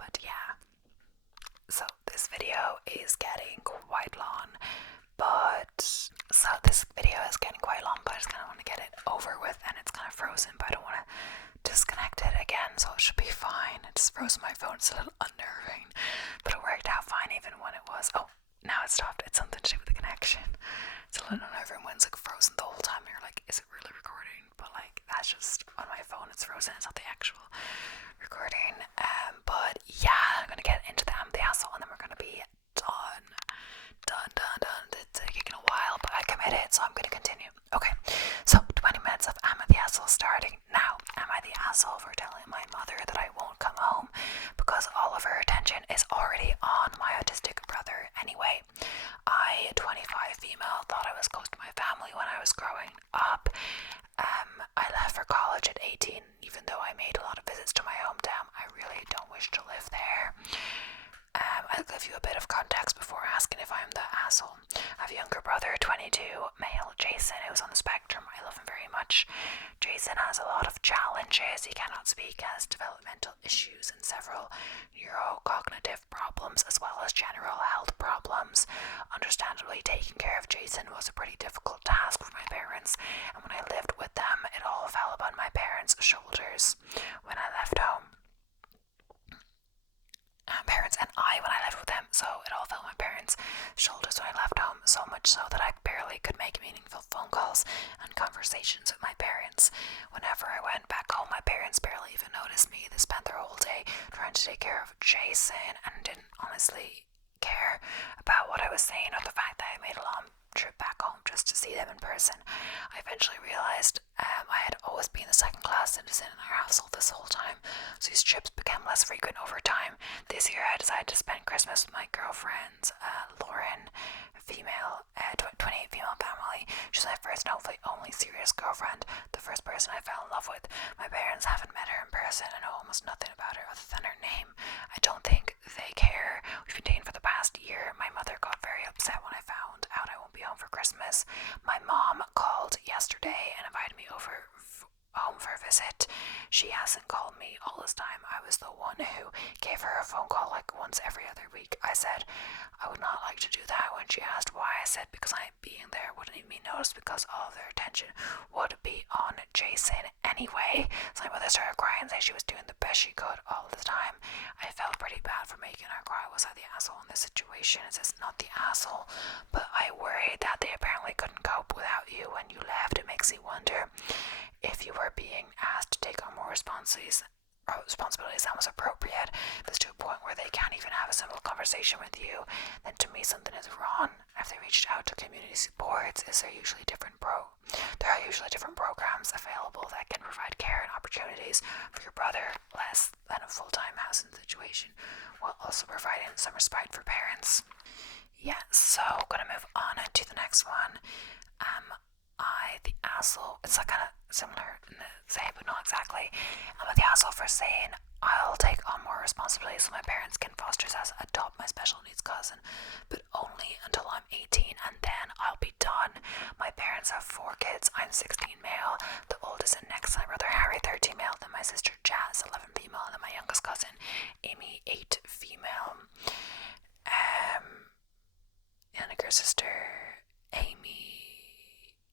But yeah, so this video is getting quite long, but I just kind of want to get it over with, and it's kind of frozen, but I don't want to disconnect it again, so it should be fine. It just froze my phone. It's a little unnerving, but it worked out fine even when it was. Oh, now it stopped. It's something to do with the connection. It's a little unnerving when it's like frozen the whole time and you're like, is it really recording? But like, that's just on my phone, it's frozen. It's not the actual recording. But yeah, I'm gonna get into the Am I the Asshole, and then we're gonna be done. It's taking a while, but I committed, so I'm gonna continue. Okay, so 20 minutes of Am I the Asshole starting now. Am I the asshole for telling my mother that I won't come home because all of her attention is already on my autistic brother anyway? I, 25 female, thought I was close to my family when I was growing up. I left for college at 18, even though I made a lot of visits to my hometown. I really don't wish to live there. I'll give you a bit of context before asking if I'm the asshole. I have a younger brother, 22, male, Jason, who's on the spectrum. I love him very much. Jason has a lot of challenges. He cannot speak, has developmental issues and several neurocognitive problems, as well as general health problems. Understandably, taking care of Jason was a pretty difficult task for my parents, and when I lived with them, it all fell upon my parents' shoulders. When I left home, trying to take care of Jason and didn't honestly care about what I was saying or the fact that I made a long trip back home just to see them in person. I eventually realised I had always been the second class citizen in our household this whole time, so these trips became less frequent over time. This year I decided to spend Christmas with my girlfriends, Lauren, female, 28 female family. She's my first and hopefully only serious girlfriend, the first person I fell in love with. My parents haven't met her in person and know almost nothing about her other than her name. I don't think they care. We've been dating for the past year. My mother got very upset when I found out I won't be home for Christmas. My mom called yesterday and invited me over home for a visit. She hasn't called me all this time. I was the one who gave her a phone call like once every other week. I said I would not like to do that. When she asked why, I said because I being there wouldn't even be noticed because all of their attention would be on Jason anyway. So my mother started crying and said she was doing the best she could all the time. I felt pretty bad for making her cry. Was I the asshole in this situation? It says not the asshole, but I worried that they apparently couldn't cope without you when you left. It makes me wonder if you were being asked to take on more responsibilities that was appropriate. If it's to a point where they can't even have a simple conversation with you, then to me something is wrong. If they reached out to community supports, there are usually different programs available that can provide care and opportunities for your brother, less than a full-time housing situation, while also providing some respite for parents. Yeah, so gonna move on to the next one. The asshole, it's like kind of similar in the same, but not exactly. I'm the asshole for saying I'll take on more responsibilities so my parents can foster as adopt my special needs cousin, but only until I'm 18 and then I'll be done. My parents have 4 kids. I'm 16 male. The oldest and next to my brother Harry, 13 male. Then my sister Jazz, 11 female. And then my youngest cousin Amy, 8 female. And her sister Amy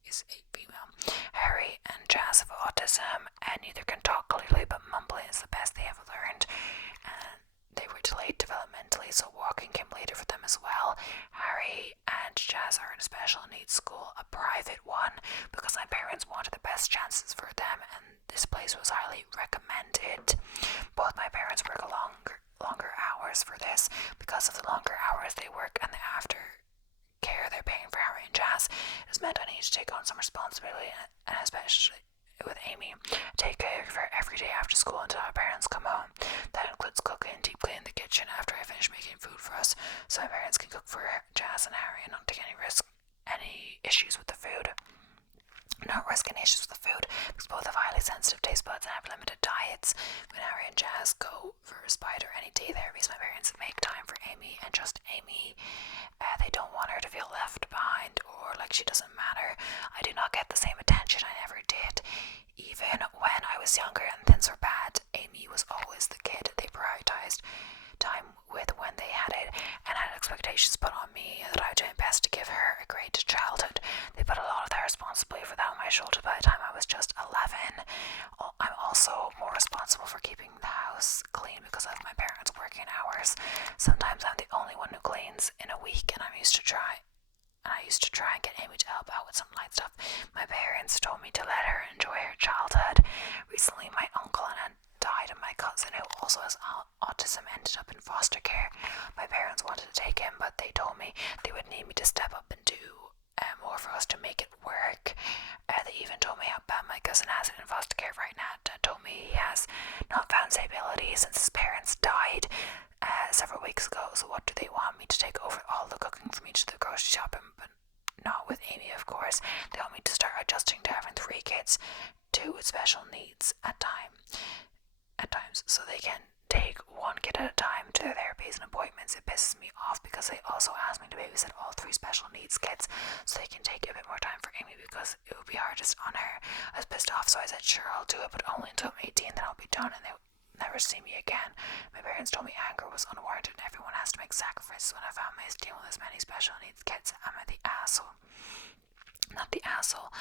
is 8 female. Harry and Jazz have autism and neither can talk clearly, but mumbling is the best they have learned. And they were delayed developmentally, so walking came later for them as well. Harry and Jazz are in a special needs school, a private one, because my parents wanted the best chances for them, and this place was highly recommended. Both my parents work longer hours for this. Because of the longer hours they work and the after care they're paying for Harry and Jazz, it has meant I need to take on some responsibility, and especially with Amy, take care of her every day after school until our parents come home. That includes cooking, deep cleaning the kitchen after I finish making food for us, so my parents can cook for Jazz and Harry and not take any issues with the food. Not risking issues with the food because both have highly sensitive taste buds and have limited diets. When Harry and Jazz go for respite or any day therapies, my parents make time for Amy and just Amy. They don't want her to feel left behind or like she doesn't matter. I do not get the same attention. I never did. Even when I was younger and things were bad, Amy was always the kid they prioritized time with when they had it and had expectations put on me that I would do my best to give her a great childhood. They put a lot of their responsibility for that on my shoulder by the time I was just 11. I'm also more responsible for keeping the house clean because of my parents' working hours. Sometimes I'm the only one who cleans in a week, and I used to try and get Amy to help out with some light stuff. My parents told me to let her enjoy her childhood. Recently, my uncle and aunt died, and my cousin, who also has autism, ended up in foster care. My parents wanted to take him, but they told me they would need me to step up and do more for us to make it work. They even told me how bad my cousin has it in foster care right now. Dad told me he has not found stability since his parents died several weeks ago. So what do they want me to take over all the cooking from each of the grocery shopping, but not with Amy, of course. They want me to start adjusting to having 3 kids, 2 with special needs at times, so they can take 1 kid at a time to their therapies and appointments. It pisses me off because they also asked me to babysit all 3 special needs kids so they can take a bit more time for Amy because it would be hardest on her. I was pissed off, so I said sure, I'll do it, but only until I'm 18, then I'll be done and they would never see me again. My parents told me anger was unwarranted and everyone has to make sacrifices. When I found myself dealing with as many special needs kids, am I the asshole? Not the asshole.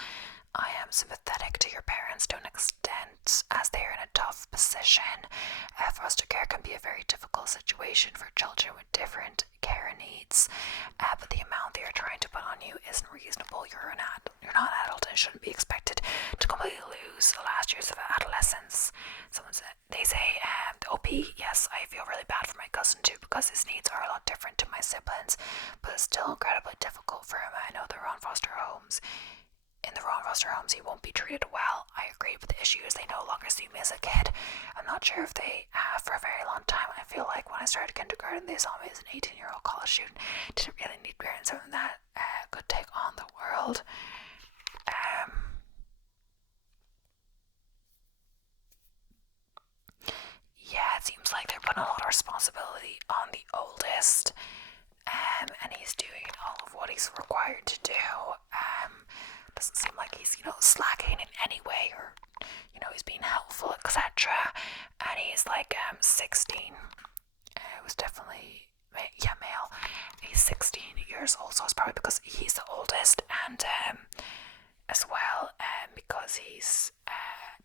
I am sympathetic to your parents to an extent, as they are in a tough position. Foster care can be a very difficult situation for children with different care needs, but the amount they are trying to put on you isn't reasonable. You're not an adult and shouldn't be expected to completely lose the last years of adolescence. They say, the OP, yes, I feel really bad for my cousin too because his needs are a lot different to my siblings, but it's still incredibly difficult for him. I know they're on foster homes. In the wrong foster homes, he won't be treated well. I agree, but the issue is they no longer see me as a kid. I'm not sure if they have for a very long time. I feel like when I started kindergarten, they saw me as an 18-year-old college student. Didn't really need parents something that could take on the world. Yeah, it seems like they're putting a lot of responsibility on the oldest, and he's doing all of what he's required to do. Doesn't seem like he's, slacking in any way, or, he's being helpful, etc. And he's like 16. It was definitely, male. He's 16 years old, so it's probably because he's the oldest, and as well, because he's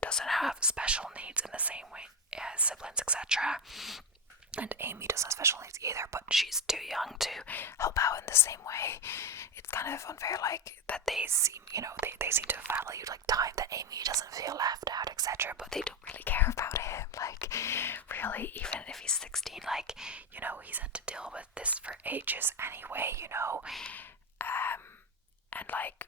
doesn't have special needs in the same way as siblings, etc. And Amy doesn't have special needs either, but she's too young to help out in the same way. It's kind of unfair, like, that they seem, they seem to value, like, time that Amy doesn't feel left out, etc., but they don't really care about him. Like, really, even if he's 16, like, he's had to deal with this for ages anyway, and, like,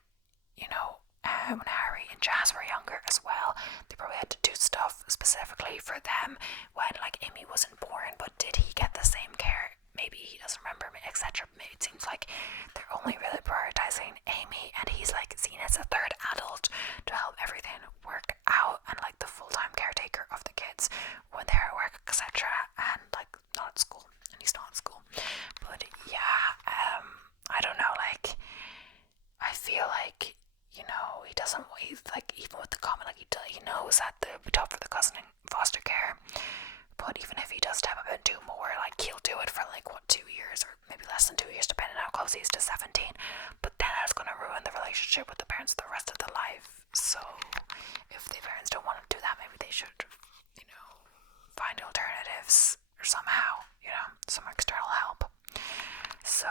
when Harry and Jazz were younger as well, they probably had to do stuff specifically for them when, like, Amy wasn't born, but did he get the same care? Maybe he doesn't remember, etc. Maybe it seems like they're only really prioritizing Amy, and he's, like, seen as a third adult to help everything work out, and, like, the full-time caretaker of the kids when they're at work, etc., and, like, not at school, and he's not at school. But yeah, I don't know, like, I feel like, he doesn't, he's like, even with the comment, like, he knows that it would be tough for the cousin in foster care, but even if he does step up and do more, like, he'll do it for, like, 2 years, or maybe less than 2 years, depending on how close he is to 17, but then that's going to ruin the relationship with the parents the rest of their life. So, if the parents don't want to do that, maybe they should, find alternatives, or somehow, some external help. So,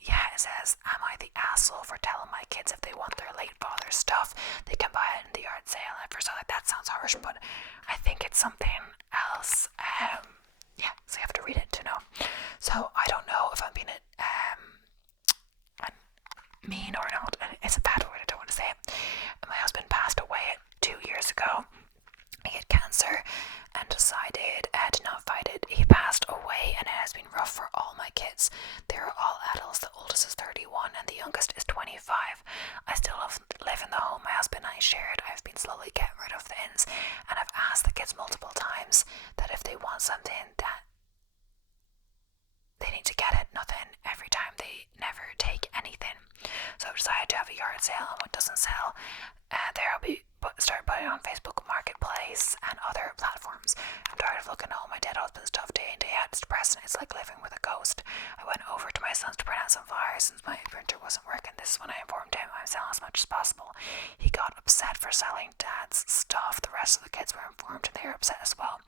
yeah, it says, am I the asshole for telling my kids if they want their late father's stuff, they can buy it in the yard sale? And at first I was like, that sounds harsh, but I think it's something else. Yeah, so you have to read it to know. So, I don't know if I'm being mean or not. It's a bad word, I don't want to say it. My husband passed away 2 years ago. He had cancer and decided to not fight it. He passed away, and it has been rough for all my kids. They're all adults. The oldest is 31 and the youngest is 25. I still live in the home my husband and I shared. I've been slowly getting rid of things, and I've asked the kids multiple times that if they want something, that they need to get it. Nothing. Every time they never take anything. So I've decided to have a yard sale, and what doesn't sell, there I'll be start putting on Facebook Marketplace and other platforms. I'm tired of looking at all my dead husband stuff day in, day out. It's depressing. It's like living with a ghost. I went over to my son's to print out some flyers since my printer wasn't working. This is when I informed him I'm selling as much as possible. He got upset for selling Dad's stuff. The rest of the kids were informed, and they were upset as well.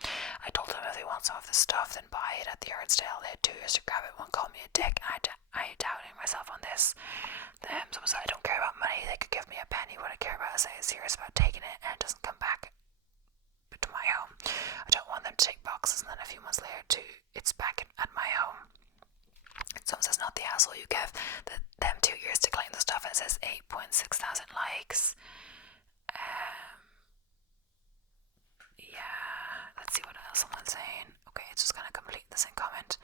I told them if they want some of this stuff, then buy it at the yard sale. They had 2 years to grab it. One called me a dick, and I doubting myself on this. Someone said I don't care about money. They could give me a penny. What I care about is I am serious about taking it, and it doesn't come back to my home. I don't want them to take boxes, and then a few months later, it's back at my home. Someone says, not the asshole, you give them 2 years to claim the stuff. It says 8.6 thousand likes. Yeah, let's see what else someone's saying. Okay, it's just gonna complete the same comment.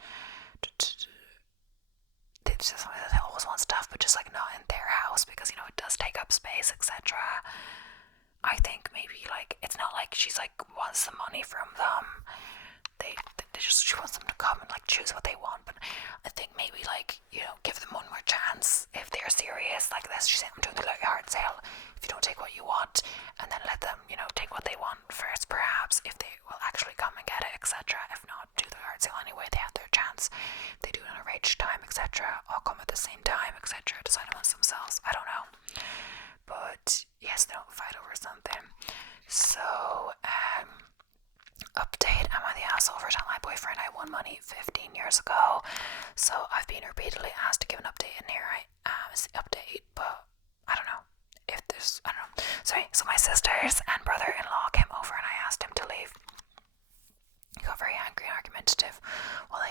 They always want stuff, but just, like, not in their house, because it does take up space, etc. I think maybe, like, it's not like she's, like, wants the money from them. She wants them to come and, like, choose what they want. But I think maybe, like, give them one more chance if they're serious like this. She's saying, I'm doing the yard sale. If you don't take what you want, and then let them, take what they want first, perhaps, if they will actually come and get it, etc. If not, do the yard sale anyway. They have their chance. They do it in a rage time, etc. All come at the same time, etc. Decide amongst themselves. I don't know. But yes, they don't fight over something. So, update, am I the asshole for telling my boyfriend I won money 15 years ago? So I've been repeatedly asked to give an update, and here I am as the update, but I don't know. If there's relatives. I don't know. Sorry. So my sisters and brother-in-law came over and I asked him to leave. He got very angry and argumentative. Well, I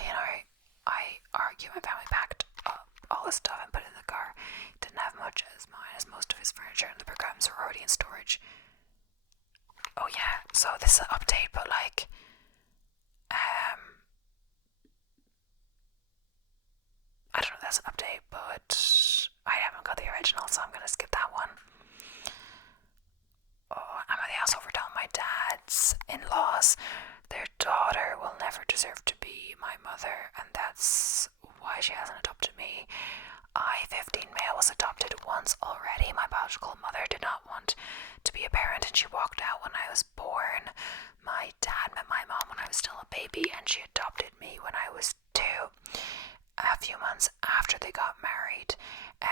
argued. My family packed up all his stuff and put it in the car. He didn't have much as mine, as most of his furniture and the programs were already in storage. Oh yeah, so this is an update, but like, I don't know if that's an update, but I haven't got the original, so I'm gonna skip that one. Oh, I'm at the house over telling my dad's in-laws their daughter will never deserve to be my mother, and that's why she hasn't adopted me. I, 15 male, was adopted once already. My biological mother did not want to be a parent and she walked out when I was born. My dad met my mom when I was still a baby and she adopted me when I was 2. A few months after they got married,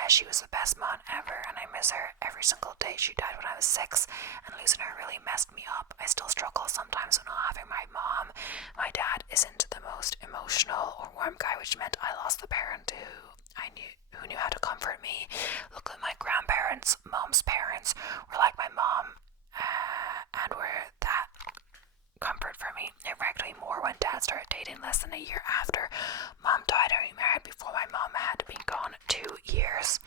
she was the best mom ever and I miss her every single day. She died when I was 6 and losing her really messed me up. I still struggle sometimes with not having my mom. My dad isn't the most emotional or warm guy, which meant I lost the parent who knew how to comfort me. Look at my grandparents, mom's parents were like my mom and were that comfort for me. It wrecked me more when dad started dating less than a year after mom died and remarried before my mom had been gone 2 years.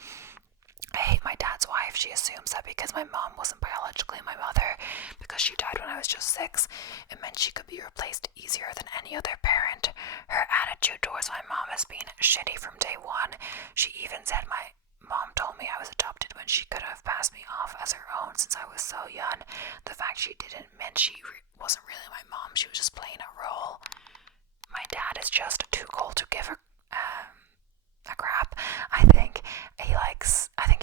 I hate my dad's wife. She assumes that because my mom wasn't biologically my mother, because she died when I was just 6, it meant she could be replaced easier than any other parent. Her attitude towards my mom has been shitty from day one. She even said my mom told me I was adopted when she could have passed me off as her own since I was so young. The fact she didn't meant she wasn't really my mom. She was just playing a role. My dad is just too cold to give a crap. I think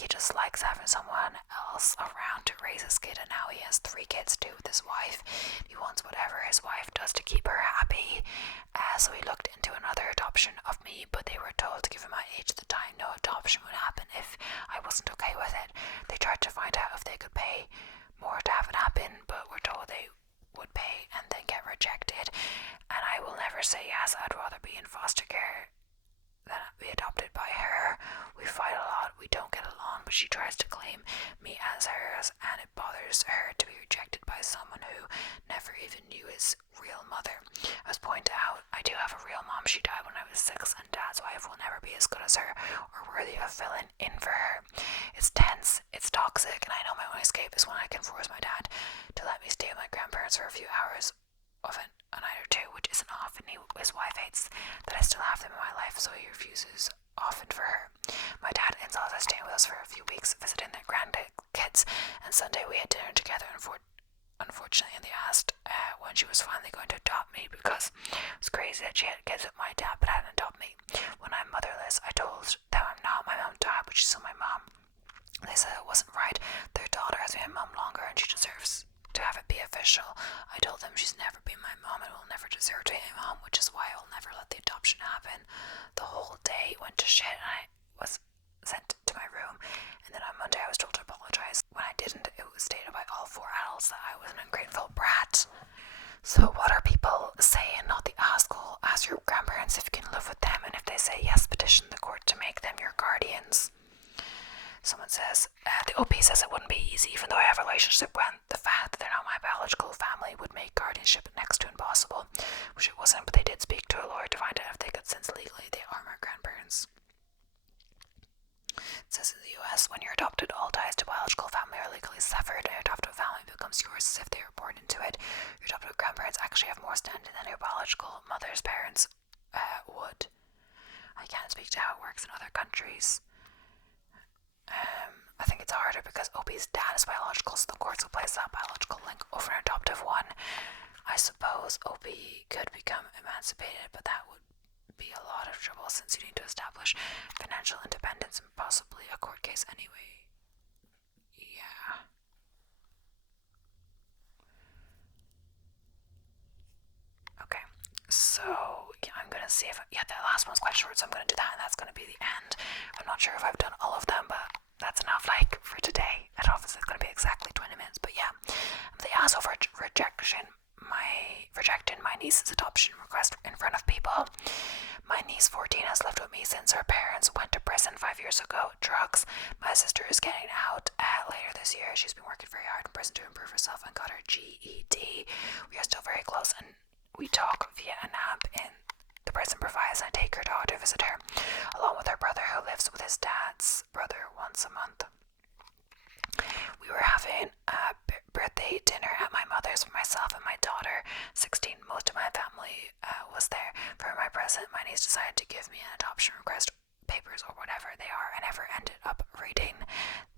he just likes having someone else around to raise his kid, and now he has 3 kids too with his wife. He wants whatever his wife does to keep her happy. So he looked into another adoption of me, but they were told to give him my age at the time no adoption would happen if I wasn't okay with it. They tried to find out if they could pay more to have it happen, but were told they would pay and then get rejected. And I will never say yes. I'd rather be in foster care than be adopted by her. We fight a lot, we don't get along, but she tries to claim me as hers, and it bothers her to be rejected by someone who never even knew his real mother. As pointed out, I do have a real mom. She died when I was 6, and dad's wife will never be as good as her or worthy of filling in for her. It's tense, it's toxic, and I know my only escape is when I can force my dad to let me stay with my grandparents for a few hours of a night or 2, which isn't often. His wife hates that I still have them in my life, so he refuses often for her. My dad and in-laws are staying with us for a few weeks, visiting their grandkids, and Sunday we had dinner together. Unfortunately, and they asked when she was finally going to adopt me, because it was crazy that she had kids with my dad but hadn't adopted me. When I'm motherless, I told them I'm not. My mom died, but she's still my mom. They said it wasn't right. Their daughter has been my mom longer and she deserves to have it be official. I told them she's never been my mom and will never deserve to be my mom, which is why I'll never let the adoption happen. The whole day went to shit and I was sent to my room, and then on Monday I was told to apologize. When I didn't, it was stated by all 4 adults that I was an ungrateful brat. So what are people saying? Not the asshole. Ask your grandparents if you can live with them, and if they say yes, petition the court to make them your guardians. Someone says, the OP says it wouldn't be easy, even though I have a relationship with the fact that they're not my biological family would make guardianship next to impossible, which it wasn't, but they did speak to a lawyer to find out if they could, since legally they are my grandparents. It says in the US, when you're adopted, all ties to biological family are legally severed, and your adoptive family becomes yours as if they were born into it. Your adoptive grandparents actually have more standing than your biological mother's parents would. I can't speak to how it works in other countries. I think it's harder because OP's dad is biological, so the courts will place that biological link over an adoptive one. I suppose OP could become emancipated, but that would be a lot of trouble since you need to establish financial independence and possibly a court case anyway. Yeah. Okay, so yeah, I'm gonna see if that last one's quite short, so I'm gonna do that, and that's gonna be the end. I'm not sure if I've done all of them, but that's enough, like, for today. I don't know if it's gonna be exactly 20 minutes, but yeah. They asked over rejecting my niece's adoption request in front of people. My niece, 14, has lived with me since her parents went to prison prison 5 years ago. Drugs. My sister is getting out later this year. She's been working very hard in prison to improve herself and got her GED. We are still very close and we talk via an app in the prison provides, and I take her dog to visit her, along with her brother who lives with his dad's brother once a month. We were having a birthday dinner at my mother's for myself and my daughter, 16. Most of my family was there. For my present, my niece decided to give me an adoption request papers or whatever they are. I never ended up reading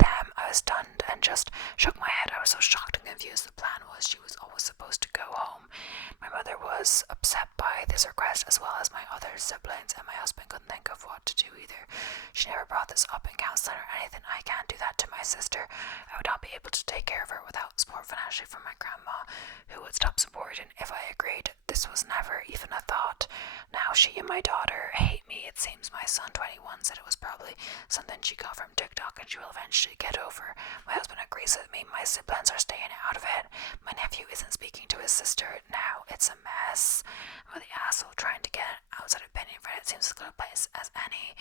them. I was stunned and just shook my head. I was so shocked and confused. The plan was she was always supposed to go home. My mother was upset by this request as well as my other siblings, and my husband couldn't think of what to do either. She never brought this up in counselling or anything. I can't do that to my sister. I would not be able to take care of her without support financially from my grandma, who would stop supporting if I agreed. This was never even a thought. Now she and my daughter hate me. It seems my son, 21, said it was probably something she got from TikTok and she will eventually get over. My husband agrees with me. My siblings are staying out of it. My nephew isn't speaking to his sister now. It's a mess. I'm the asshole trying to get an outside opinion for it. It seems as good a place as any.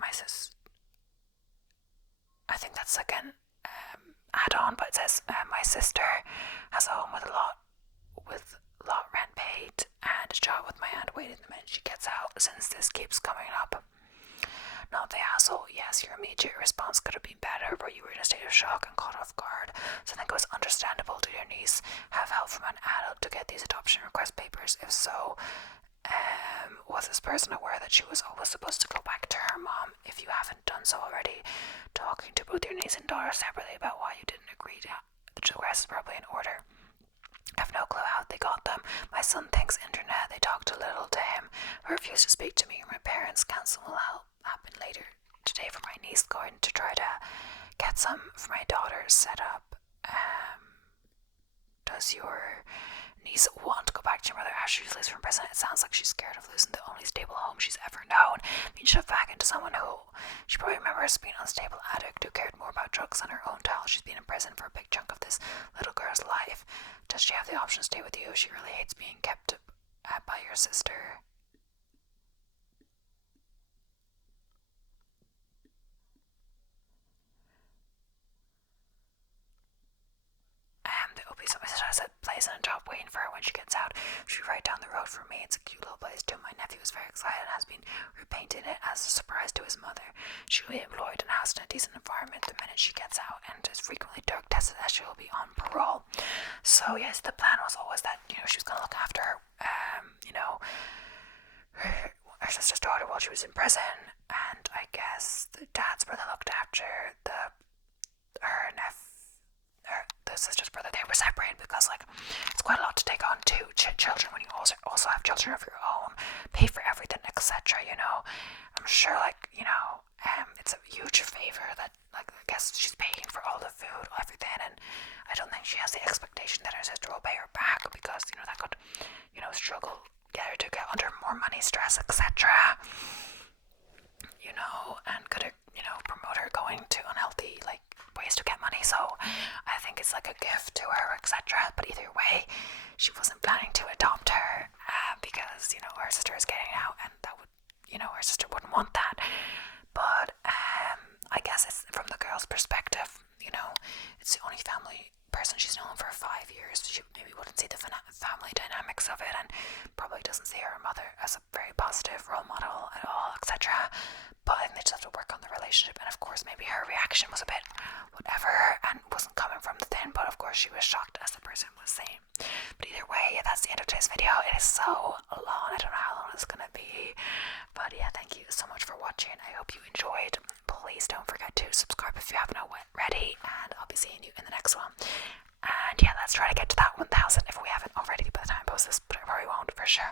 My sis. I think that's like an add-on, but it says my sister has a home with a lot rent paid and a job with my aunt waiting the minute she gets out. Since this keeps coming up. Not the asshole. Yes, your immediate response could have been better, but you were in a state of shock and caught off guard. So I think it was understandable. Did your niece have help from an adult to get these adoption request papers? If so, was this person aware that she was always supposed to go back to her mom? If you haven't done so already, talking to both your niece and daughter separately about why you didn't agree to the request is probably in order. I have no clue how they got them. My son thinks internet. They talked a little to him, but refused to speak to me or my parents. Counsel will happen later today for my niece, going to try to get some for my daughter set up. Does your niece want to go back to your mother after she leaves from prison? It sounds like she's scared of losing the only stable home she's ever known, being shoved back into someone who she probably remembers being an unstable addict who cared more about drugs than her own child. She's been in prison for a big chunk of this little girl's life. Does she have the option to stay with you if she really hates being kept by your sister? The OP has a place and a job waiting for her when she gets out. She's right down the road from me. It's a cute little place too. My nephew is very excited and has been repainting it as a surprise to his mother. She will be employed and housed in a decent environment the minute she gets out, and is frequently drug tested as she will be on parole. So yes, the plan was always that she was going to look after her, her sister's daughter while she was in prison, and I guess the dad's brother looked after the sister's brother. They were separated because it's quite a lot to take on two children when you also have children of your own, pay for everything, etc. I'm sure it's a huge favor that I guess she's paying for all the food, everything, and I don't think she has the expectation that her sister will pay her back, because that could struggle, get her to get under more money, stress, etc. And could promote her going to unhealthy ways to get money. So I think it's like a gift to her, etc. But either way, she wasn't planning to adopt her because her sister is getting out, and that would her sister wouldn't want that. But I guess it's from the girl's perspective. It's the only family person she's known for 5 years. She maybe wouldn't see the family dynamics of it, and probably doesn't see her mother as a very positive role model at all, etc. But I think they just have to work on the relationship, and of course maybe her reaction was a bit whatever and wasn't coming from the thing, but of course she was shocked, as the person was saying. But either way, yeah, that's the end of today's video. It is so long. I don't know how long it's gonna be, but yeah, thank you so much for watching. I hope you enjoyed. Please don't forget to subscribe if you haven't already, and I'll be seeing you in the next one. And yeah, let's try to get to that 1,000 if we haven't already by the time I post this, but I probably won't for sure.